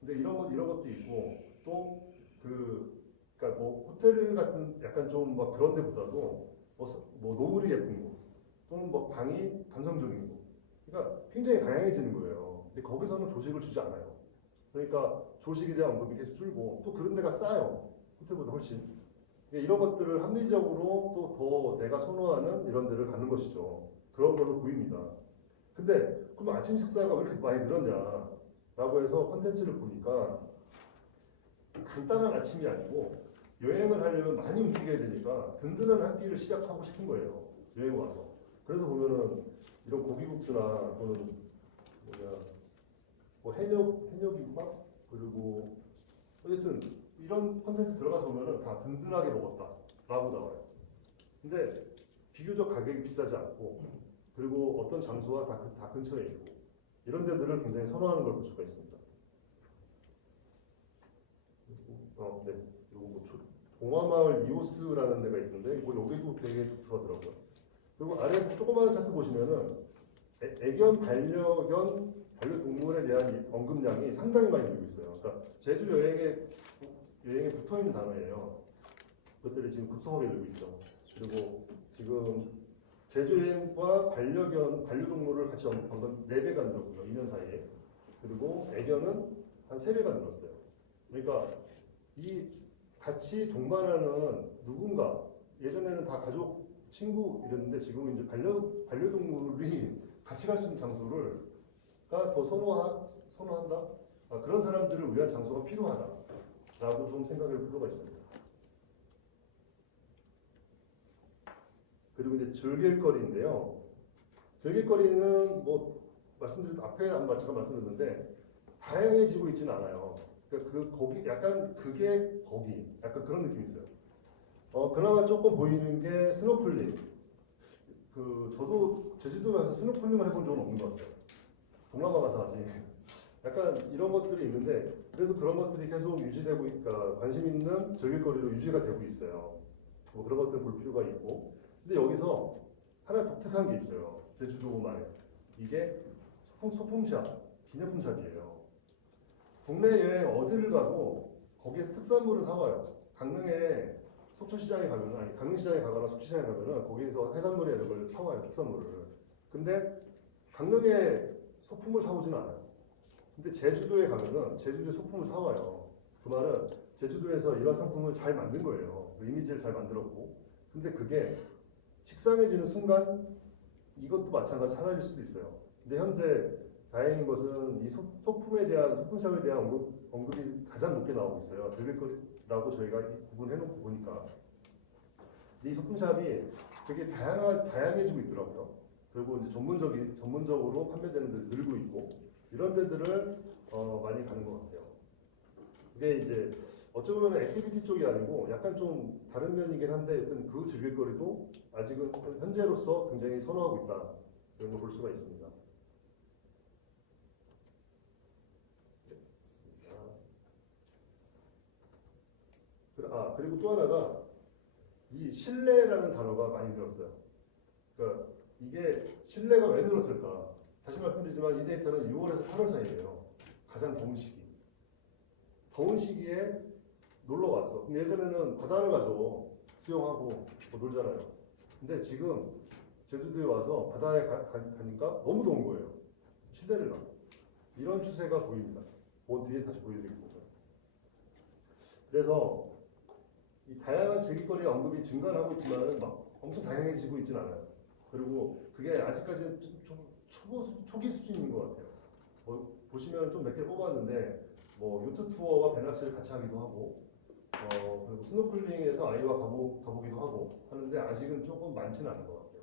근데 이런 것도 있고 또 그러니까 뭐 호텔 같은 약간 좀 막 그런 데보다도 뭐 노을이 예쁜 곳 또는 뭐 방이 감성적인 곳. 그러니까 굉장히 다양해지는 거예요. 근데 거기서는 조식을 주지 않아요. 그러니까 조식에 대한 언급이 계속 줄고 또 그런 데가 싸요. 호텔보다 훨씬. 이런 것들을 합리적으로 또 더 내가 선호하는 이런 데를 가는 것이죠. 그런 걸로 보입니다. 근데 그럼 아침 식사가 왜 이렇게 많이 늘었냐? 라고 해서 컨텐츠를 보니까 간단한 아침이 아니고 여행을 하려면 많이 움직여야 되니까 든든한 한 끼를 시작하고 싶은 거예요. 여행 와서. 그래서 보면은 이런 고기국수나 또는 뭐냐 뭐 해녀김밥 그리고 어쨌든 이런 컨텐츠 들어가서 보면은 다 든든하게 먹었다라고 나와요. 근데 비교적 가격이 비싸지 않고 그리고 어떤 장소와 다 근처에 있고 이런 데들을 굉장히 선호하는 걸 볼 수가 있습니다. 네. 그리고 뭐 동화마을 이오스라는 데가 있는데 뭐 여기도 되게 좋더라고요. 그리고 아래 조그마한 차트 보시면은 애견, 반려동물에 대한 언급량이 상당히 많이 늘고 있어요. 그러니까 제주 여행에 붙어 있는 단어예요. 그것들이 지금 급속하게 늘고 있죠. 그리고 지금 제주 여행과 반려동물을 같이 언급한 건 4배가 늘었고요. 2년 사이에. 그리고 애견은 한 3배가 늘었어요. 그러니까 이 같이 동반하는 누군가 예전에는 다 가족, 친구 이랬는데 지금은 이제 반려동물이 같이 갈 수 있는 장소가 더 선호한다? 그런 사람들을 위한 장소가 필요하다라고 좀 생각할 필요가 있습니다. 그리고 이제 즐길거리인데요. 즐길거리는 뭐 앞에 잠깐 말씀드렸는데 다양해지고 있지는 않아요. 그러니까 거기 약간 그런 느낌이 있어요. 그나마 조금 보이는 게 스노클링. 저도 제주도에 가서 스노클링을 해본 적은 없는 것 같아요. 동남아 가서 하지. 약간 이런 것들이 있는데 그래도 그런 것들이 계속 유지되고 그러니까 관심 있는 즐길거리로 유지가 되고 있어요. 뭐 그런 것들 볼 필요가 있고. 근데 여기서 하나 독특한 게 있어요. 제주도만에. 이게 소품샵, 기념품샵이에요. 국내 여행 어디를 가도 거기에 특산물을 사와요. 강릉에 속초시장에 가면 아니 강릉시장에 가거나 속초시장에 가면은 거기서 해산물에 이런 걸 사와요. 특산물을. 근데 강릉에 소품을 사오지는 않아요. 근데 제주도에 가면은 제주도에 소품을 사와요. 그 말은 제주도에서 이런 상품을 잘 만든 거예요. 그 이미지를 잘 만들었고. 근데 그게 식상해지는 순간 이것도 마찬가지 사라질 수도 있어요. 근데 현재 다행인 것은 이 소품샵에 대한 언급이 가장 높게 나오고 있어요. 즐길거리라고 저희가 구분해놓고 보니까 이 소품샵이 되게 다양해지고 있더라고요. 그리고 이제 전문적으로 판매되는 데들 늘고 있고 이런 데들을 많이 가는 것 같아요. 그게 이제 어찌 보면 액티비티 쪽이 아니고 약간 좀 다른 면이긴 한데 여튼 그 즐길거리도 아직은 현재로서 굉장히 선호하고 있다 이런 걸 볼 수가 있습니다. 그리고 또 하나가 이 신뢰라는 단어가 많이 들었어요. 그러니까 이게 신뢰가 왜 늘었을까? 다시 말씀드리지만 이 데이터는 6월에서 8월 사이예요. 가장 더운 시기. 더운 시기에 놀러 왔어. 그럼 예전에는 바다를 가죠. 수영하고 뭐 놀잖아요. 근데 지금 제주도에 와서 바다에 가니까 너무 더운 거예요. 실내를 가. 이런 추세가 보입니다. 뒤에 다시 보여드리겠습니다. 그래서 이 다양한 즐길거리 언급이 증가는 하고 있지만 막 엄청 다양해지고 있지는 않아요. 그리고 그게 아직까지는 좀 초기 수준인 것 같아요. 보시면 좀 몇 개 뽑았는데 요트 투어와 배낚시를 같이 하기도 하고 그리고 스노클링에서 아이와 가보기도 하고 하는데 아직은 조금 많지는 않은 것 같아요.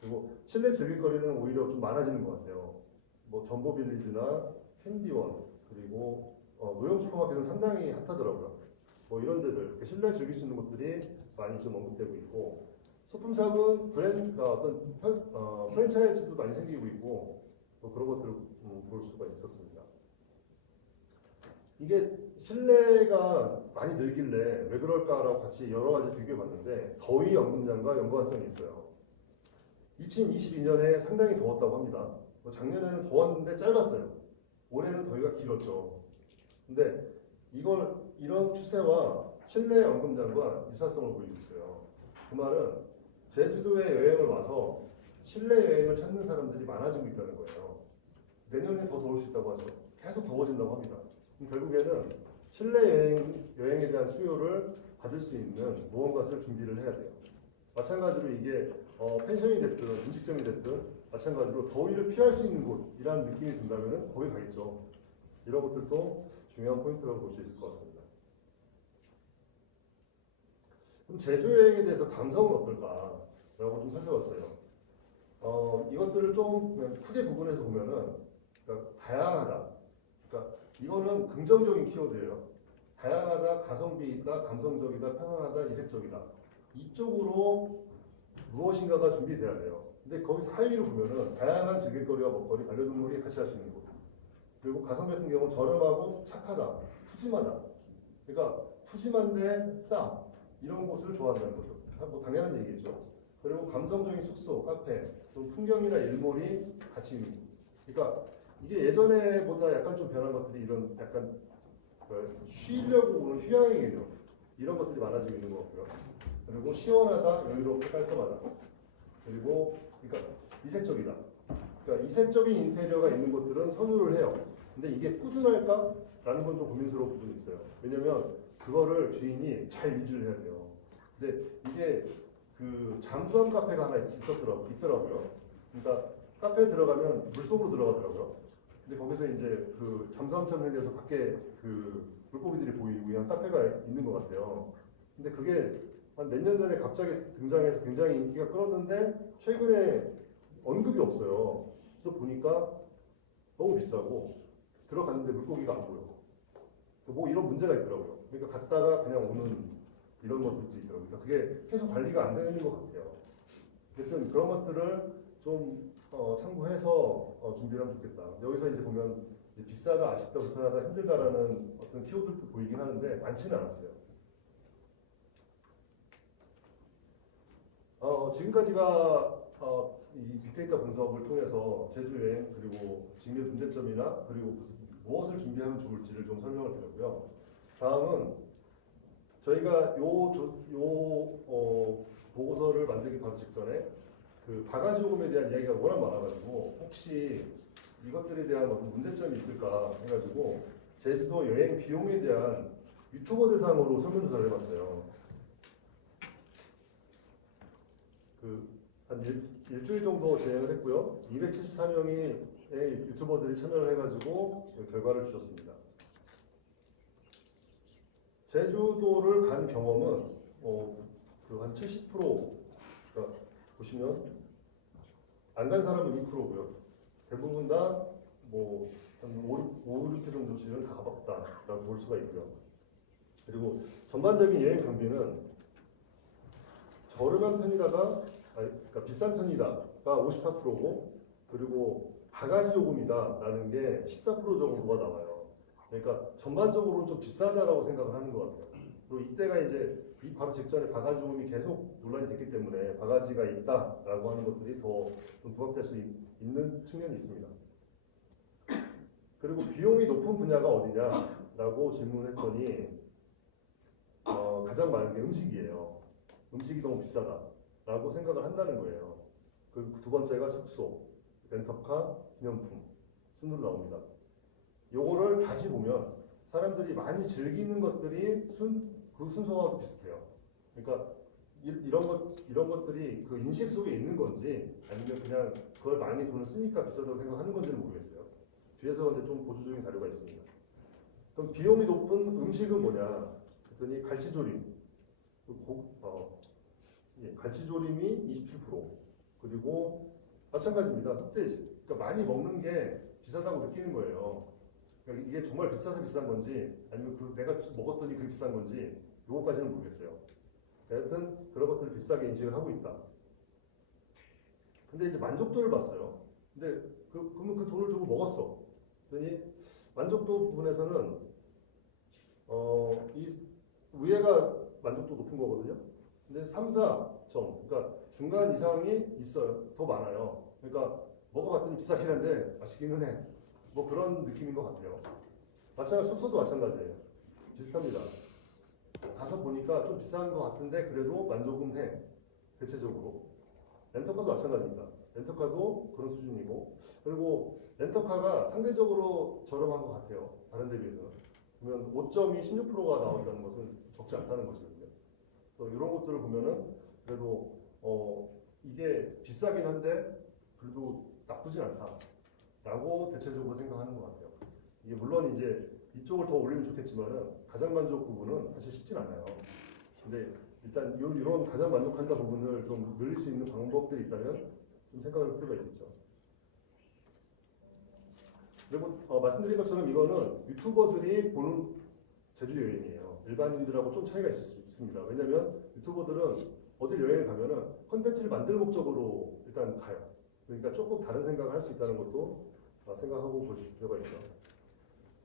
그리고 실내 즐길거리는 오히려 좀 많아지는 것 같아요. 점보빌리지나 캔디원 그리고 노영 슈퍼마켓은 상당히 핫하더라고요. 이런 데들 실내 즐길 수 있는 것들이 많이 좀 언급되고 있고 소품샵은 프랜차이즈도 많이 생기고 있고 그런 것들을 볼 수가 있었습니다. 이게 실내가 많이 늘길래 왜 그럴까라고 같이 여러 가지 비교해 봤는데 더위 언급량과 연관성이 있어요. 2022년에 상당히 더웠다고 합니다. 작년에는 더웠는데 짧았어요. 올해는 더위가 길었죠. 근데 이런 추세와 실내 언급량과 유사성을 보이고 있어요. 그 말은 제주도에 여행을 와서 실내 여행을 찾는 사람들이 많아지고 있다는 거예요. 내년에 더 더울 수 있다고 하죠. 계속 더워진다고 합니다. 결국에는 실내 여행에 대한 수요를 받을 수 있는 무언가를 준비를 해야 돼요. 마찬가지로 이게 펜션이 됐든 음식점이 됐든 마찬가지로 더위를 피할 수 있는 곳이라는 느낌이 든다면 거기 가겠죠. 이런 것들도 중요한 포인트라고 볼 수 있을 것 같습니다. 그럼 제주 여행에 대해서 감성은 어떨까라고 좀 살펴봤어요. 이것들을 좀 그냥 크게 구분해서 보면은, 그러니까 다양하다. 그러니까 이거는 긍정적인 키워드예요. 다양하다, 가성비 있다, 감성적이다, 편안하다, 이색적이다. 이쪽으로 무엇인가가 준비돼야 돼요. 근데 거기서 하위를 보면은 다양한 즐길거리와 먹거리, 반려동물이 같이 할 수 있는 곳. 그리고 가성비 같은 경우는 저렴하고 착하다, 푸짐하다. 그러니까 푸짐한데 싸. 이런 곳을 좋아한다는 거죠. 뭐 당연한 얘기겠죠. 그리고 감성적인 숙소, 카페, 또 풍경이나 일몰이 같이 있는 곳. 그러니까 이게 예전에보다 약간 좀 변한 것들이 이런 약간 쉬려고 오는 휴양의 개념 이런 것들이 많아지고 있는 것 같고요. 그리고 시원하다, 여유롭고 깔끔하다. 그리고 그러니까 이색적이다. 그러니까 이색적인 인테리어가 있는 곳들은 선호를 해요. 근데 이게 꾸준할까? 라는 건 좀 고민스러운 부분이 있어요. 왜냐면 그거를 주인이 잘 유지를 해야 돼요. 근데 이게 그 잠수함 카페가 하나 있더라고요. 그러니까 카페에 들어가면 물속으로 들어가더라고요. 근데 거기서 이제 그 잠수함처럼 생겨서 밖에 그 물고기들이 보이고 그냥 카페가 있는 것 같아요. 근데 그게 한 몇 년 전에 갑자기 등장해서 굉장히 인기가 끌었는데 최근에 언급이 없어요. 그래서 보니까 너무 비싸고 들어갔는데 물고기가 안 보여. 뭐 이런 문제가 있더라고요. 그러니까 갔다가 그냥 오는 이런 것들도 있더라고요. 그러니까 그게 계속 관리가 안 되는 것 같아요. 어쨌든 그런 것들을 좀 참고해서 준비를 하면 좋겠다. 여기서 이제 보면 이제 비싸다, 아쉽다, 불편하다, 힘들다라는 어떤 키워드도 보이긴 하는데 많지는 않았어요. 지금까지가 이 빅데이터 분석을 통해서 제주 여행 그리고 직밀 문제점이나 그리고 무엇을 준비하면 좋을지를 좀 설명을 드렸고요. 다음은 저희가 보고서를 만들기 바로 직전에 그 바가지 요금에 대한 이야기가 워낙 많아가지고 혹시 이것들에 대한 어떤 문제점이 있을까 해가지고 제주도 여행 비용에 대한 유튜버 대상으로 설문조사를 해봤어요. 한 일주일 정도 진행을 했고요. 274명의 유튜버들이 참여를 해가지고 결과를 주셨습니다. 제주도를 간 경험은 한 70%, 그러니까 보시면 안 간 사람은 2%고요. 대부분 다 한 5, 6회 정도씩은 다 가봤다라고 볼 수가 있고요. 그리고 전반적인 여행 경비는 저렴한 편이다가 그러니까 비싼 편이다가 54%고 그리고 바가지 요금이다라는 게 14% 정도가 나와요. 그러니까 전반적으로는 좀 비싸다라고 생각을 하는 것 같아요. 그리고 이때가 이제 이 바로 직전에 바가지 요금이 계속 논란이 됐기 때문에 바가지가 있다라고 하는 것들이 더 좀 부각될 수 있는 측면이 있습니다. 그리고 비용이 높은 분야가 어디냐라고 질문했더니 가장 많은 게 음식이에요. 음식이 너무 비싸다라고 생각을 한다는 거예요. 그리고 두 번째가 숙소, 렌터카, 기념품 순으로 나옵니다. 요거를 다시 보면 사람들이 많이 즐기는 것들이 그 순서와 비슷해요. 그러니까 이런 것들이 그 인식 속에 있는 건지 아니면 그냥 그걸 많이 돈을 쓰니까 비싸다고 생각하는 건지는 모르겠어요. 뒤에서 근데 좀 보수적인 자료가 있습니다. 그럼 비용이 높은 음식은 뭐냐? 그랬더니 갈치조림, 갈치조림이 27%, 그리고 마찬가지입니다. 흑돼지. 그러니까 많이 먹는 게 비싸다고 느끼는 거예요. 그러니까 이게 정말 비싸서 비싼 건지 아니면 내가 먹었더니 그게 비싼 건지 요거까지는 모르겠어요. 하여튼 그런 것들을 비싸게 인식을 하고 있다. 근데 이제 만족도를 봤어요. 근데 그러면 그 돈을 주고 먹었어. 그랬더니 만족도 부분에서는 이 위에가 만족도 높은 거거든요. 근데 3, 4점, 그러니까 중간 이상이 있어요. 더 많아요. 그러니까 먹어봤더니 비싸긴 한데 맛있기는 해. 뭐 그런 느낌인 것 같아요. 마찬가지 숙소도 마찬가지예요. 비슷합니다. 가서 보니까 좀 비싼 것 같은데 그래도 만족은 해. 대체적으로. 렌터카도 마찬가지입니다. 렌터카도 그런 수준이고 그리고 렌터카가 상대적으로 저렴한 것 같아요. 다른 데 비해서는. 그러면 5점이 16%가 나온다는 것은 적지 않다는 것이거든요. 그래서 이런 것들을 보면은 그래도 이게 비싸긴 한데 그래도 나쁘진 않다라고 대체적으로 생각하는 것 같아요. 이게 물론 이제 이쪽을 더 올리면 좋겠지만은 가장 만족 부분은 사실 쉽진 않아요. 근데 일단 이런 가장 만족한다 부분을 좀 늘릴 수 있는 방법들이 있다면 좀 생각할 필요가 있겠죠. 그리고 말씀드린 것처럼 이거는 유튜버들이 보는 제주 여행이에요. 일반인들하고 좀 차이가 있습니다. 왜냐하면 유튜버들은 어딜 여행을 가면은 컨텐츠를 만들 목적으로 일단 가요. 그러니까 조금 다른 생각을 할 수 있다는 것도 생각하고 보실 필요가 있죠.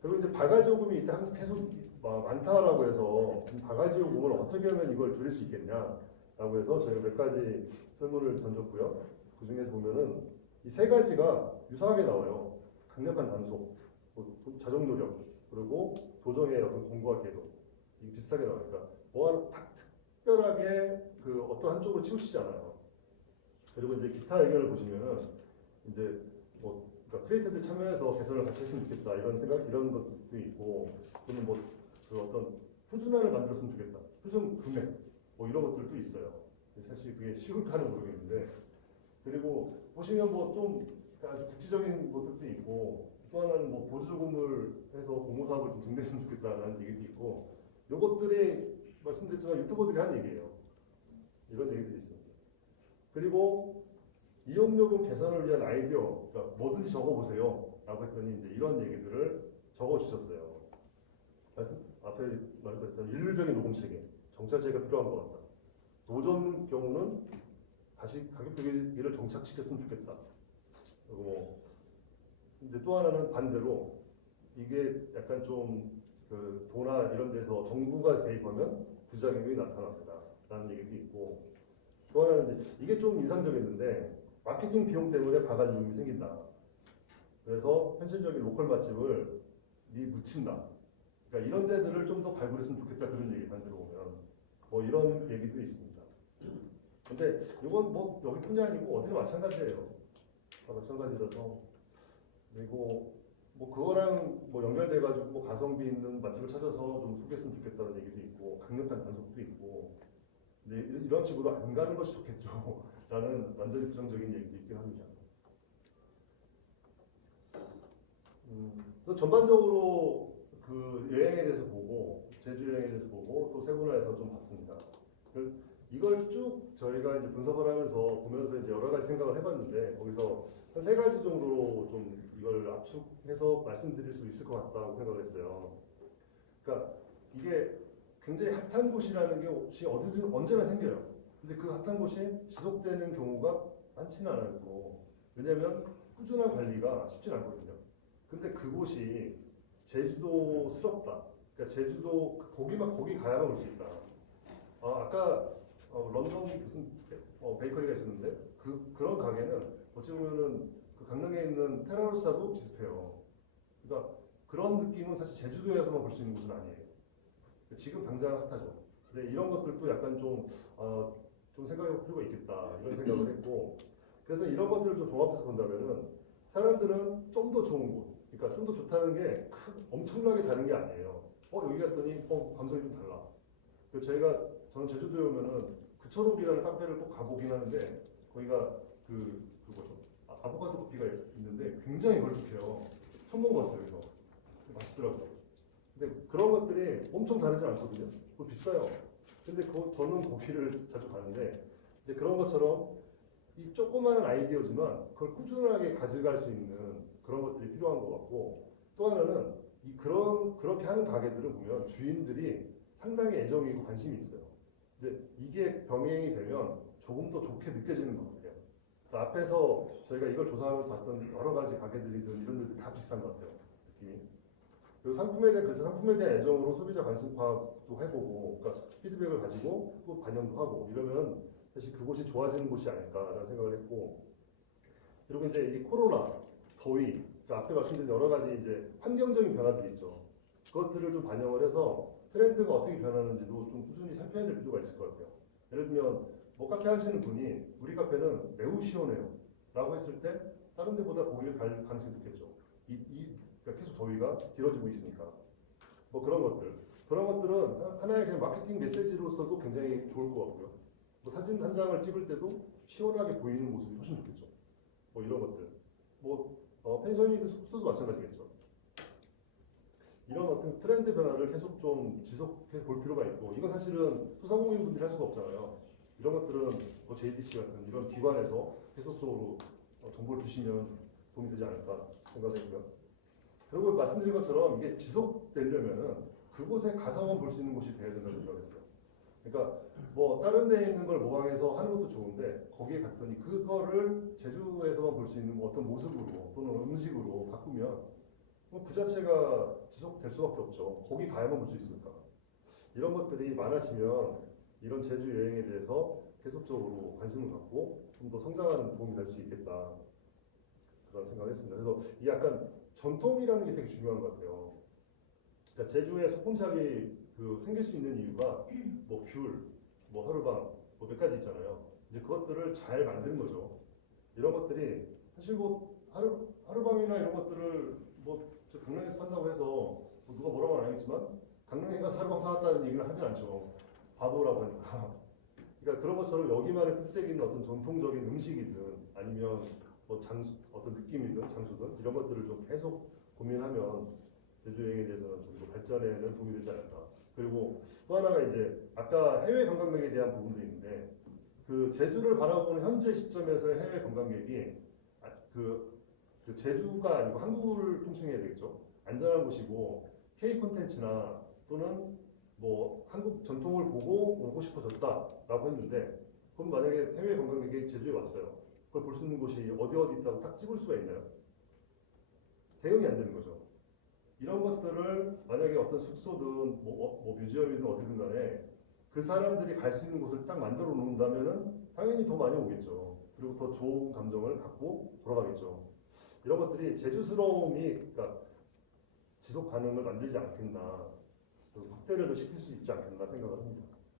그리고 이제 바가지 요금이 이때 항상 계속 많다라고 해서 바가지 요금을 어떻게 하면 이걸 줄일 수 있겠냐라고 해서 저희가 몇 가지 설문을 던졌고요. 그 중에서 보면은 이 세 가지가 유사하게 나와요. 강력한 단속, 자정 노력, 그리고 도정의 어떤 공부와 계도. 이게 비슷하게 나오니까 뭐 하나 딱 특별하게 그 어떤 한쪽을 치우치지 않아요. 그리고 이제 기타 의견을 보시면은 이제 뭐 그러니까 크리에이터들 참여해서 개선을 같이 했으면 좋겠다 이런 생각 이런 것도 있고 또는 뭐 그 어떤 표준화를 만들었으면 좋겠다 표준 금액 뭐 이런 것들도 있어요. 사실 그게 쉬울까는 모르겠는데 그리고 보시면 뭐 좀 아주 국지적인 것들도 있고 또 하나는 뭐 보조금을 해서 공모사업을 좀 증대했으면 좋겠다라는 얘기도 있고 요것들이 말씀드렸지만 유튜버들이 한 얘기예요. 이런 얘기들이 있습니다. 그리고 이용요금 개선을 위한 아이디어, 그러니까 뭐든지 적어보세요. 라고 했더니 이제 이런 얘기들을 적어주셨어요. 앞에 말했던 일률적인 요금 체계, 정찰제가 필요한 것 같다. 노점 경우는 다시 가격 대비를 정착시켰으면 좋겠다. 그리고 뭐, 근데 또 하나는 반대로 이게 약간 좀 그 도나 이런 데서 정부가 개입하면 부작용이 나타납니다. 라는 얘기도 있고 또 하나는 이게 좀 인상적이었는데 마케팅 비용 때문에 바가지 요금이 생긴다. 그래서 현실적인 로컬 맛집을 묻힌다. 그러니까 이런 데들을 좀 더 발굴했으면 좋겠다 그런 얘기 반대로 보면 뭐 이런 얘기도 있습니다. 근데 이건 뭐 여기뿐이 아니고 어디나 마찬가지예요. 다 마찬가지라서 그리고 뭐 그거랑 뭐 연결돼가지고 뭐 가성비 있는 맛집을 찾아서 좀 소개했으면 좋겠다는 얘기도 있고 강력한 단속도 있고 근데 이런 식으로 안 가는 것이 좋겠죠. 라는 완전히 부정적인 얘기도 있긴 합니다. 그래서 전반적으로 그 여행에 대해서 보고 제주 여행에 대해서 보고 또 세분화해서 좀 봤습니다. 이걸 쭉 저희가 이제 분석을 하면서 보면서 이제 여러 가지 생각을 해봤는데 거기서 한 세 가지 정도로 좀 이걸 압축해서 말씀드릴 수 있을 것 같다고 생각을 했어요. 그러니까 이게 굉장히 핫한 곳이라는 게 혹시 어디든 언제나 생겨요. 근데 그 핫한 곳이 지속되는 경우가 많지는 않고 왜냐하면 꾸준한 관리가 쉽진 않거든요. 근데 그곳이 제주도스럽다. 그러니까 제주도 거기 가야만 올 수 있다. 아까 런던 무슨 베이커리가 있었는데 그런 가게는 어찌 보면은 그 강릉에 있는 테라로사도 비슷해요. 그러니까 그런 느낌은 사실 제주도에서만 볼 수 있는 곳은 아니에요. 지금 당장 핫하죠. 근데 이런 것들도 약간 좀 생각해볼 필요가 있겠다 이런 생각을 했고 그래서 이런 것들을 좀 종합해서 본다면은 사람들은 좀 더 좋은 곳, 그러니까 좀 더 좋다는 게 엄청나게 다른 게 아니에요. 여기 갔더니 감성이 좀 달라. 저는 제주도에 오면은 그초록이라는 카페를 꼭 가보긴 하는데 거기가 그거죠. 아보카도 커피가 있는데 굉장히 걸쭉해요. 처음 먹어봤어요. 그래서 맛있더라고요. 근데 그런 것들이 엄청 다르지 않거든요. 그거 비싸요. 근데 저는 거기를 자주 가는데 이제 그런 것처럼 이 조그마한 아이디어지만 그걸 꾸준하게 가져갈 수 있는 그런 것들이 필요한 것 같고 또 하나는 그렇게 하는 가게들을 보면 주인들이 상당히 애정이 있고 관심이 있어요. 근데 이게 병행이 되면 조금 더 좋게 느껴지는 것 같아요. 그러니까 앞에서 저희가 이걸 조사하면서 봤던 여러 가지 가게들이든 이런 데들 다 비슷한 것 같아요. 느낌이. 그리고 상품에 대한 애정으로 소비자 관심 파악도 해보고, 그러니까 피드백을 가지고 또 반영도 하고 이러면 사실 그곳이 좋아지는 곳이 아닐까라는 생각을 했고, 그리고 이제 이 코로나, 더위, 그러니까 앞에 말씀드린 여러 가지 이제 환경적인 변화들이 있죠. 그것들을 좀 반영을 해서 트렌드가 어떻게 변하는지도 좀 꾸준히 살펴야 될 필요가 있을 것 같아요. 예를 들면 뭐 카페 하시는 분이 우리 카페는 매우 시원해요 라고 했을 때 다른 데보다 거기를 갈 가능성이 높겠죠. 그러니까 계속 더위가 길어지고 있으니까 뭐 그런 것들은 하나의 그냥 마케팅 메시지로서도 굉장히 좋을 것 같고요. 뭐 사진 한 장을 찍을 때도 시원하게 보이는 모습이 훨씬 좋겠죠. 뭐 이런 것들 뭐 펜션이든 숙소도 마찬가지겠죠. 이런 어떤 트렌드 변화를 계속 좀 지속해 볼 필요가 있고, 이건 사실은 소상공인분들이 할 수가 없잖아요. 이런 것들은 뭐 JTC 같은 이런 기관에서 계속적으로 정보를 주시면 도움이 되지 않을까 생각되고요. 그리고 말씀드린 것처럼 이게 지속되려면은 그곳에 가서만 볼 수 있는 곳이 돼야 된다고 생각했어요. 그러니까 뭐 다른 데 있는 걸 모방해서 하는 것도 좋은데 거기에 갔더니 그거를 제주에서만 볼 수 있는 어떤 모습으로 또는 음식으로 바꾸면 그 자체가 지속될 수밖에 없죠. 거기 가야만 볼 수 있으니까. 이런 것들이 많아지면 이런 제주 여행에 대해서 계속적으로 관심을 갖고 좀 더 성장하는 도움이 될 수 있겠다. 그런 생각을 했습니다. 그래서 이 약간 전통이라는 게 되게 중요한 것 같아요. 그러니까 제주에 소품샵이 생길 수 있는 이유가 뭐 귤, 뭐 하루방, 뭐 몇 가지 있잖아요. 이제 그것들을 잘 만드는 거죠. 이런 것들이 사실 뭐 하루방이나 이런 것들을 뭐저 강릉에서 산다고 해서 뭐 누가 뭐라고 안 하겠지만 강릉에 가서 하루방 사왔다는 얘기는 하진 않죠. 바보라고 하니까. 그러니까 그런 것처럼 여기만의 특색 있는 어떤 전통적인 음식이든 아니면 뭐 장소, 어떤 느낌이든 장소든 이런 것들을 좀 계속 고민하면 제주 여행에 대해서는 좀 더 발전에는 도움이 되지 않을까. 그리고 또 하나가 이제 아까 해외 관광객에 대한 부분도 있는데 그 제주를 바라보는 현재 시점에서의 해외 관광객이 그 제주가 아니고 한국을 통칭해야 되겠죠. 안전한 곳이고 K 콘텐츠나 또는 뭐 한국 전통을 보고 오고 싶어졌다라고 했는데 그럼 만약에 해외 관광객이 제주에 왔어요. 그걸 볼 수 있는 곳이 어디 있다고 딱 찍을 수가 있나요? 대응이 안 되는 거죠. 이런 것들을 만약에 어떤 숙소든 뭐 뮤지엄이든 어디든 간에 그 사람들이 갈 수 있는 곳을 딱 만들어 놓는다면은 당연히 더 많이 오겠죠. 그리고 더 좋은 감정을 갖고 돌아가겠죠. 이런 것들이 제주스러움이 그러니까 지속 가능을 만들지 않겠나, 확대를 더 시킬 수 있지 않겠나 생각을 합니다.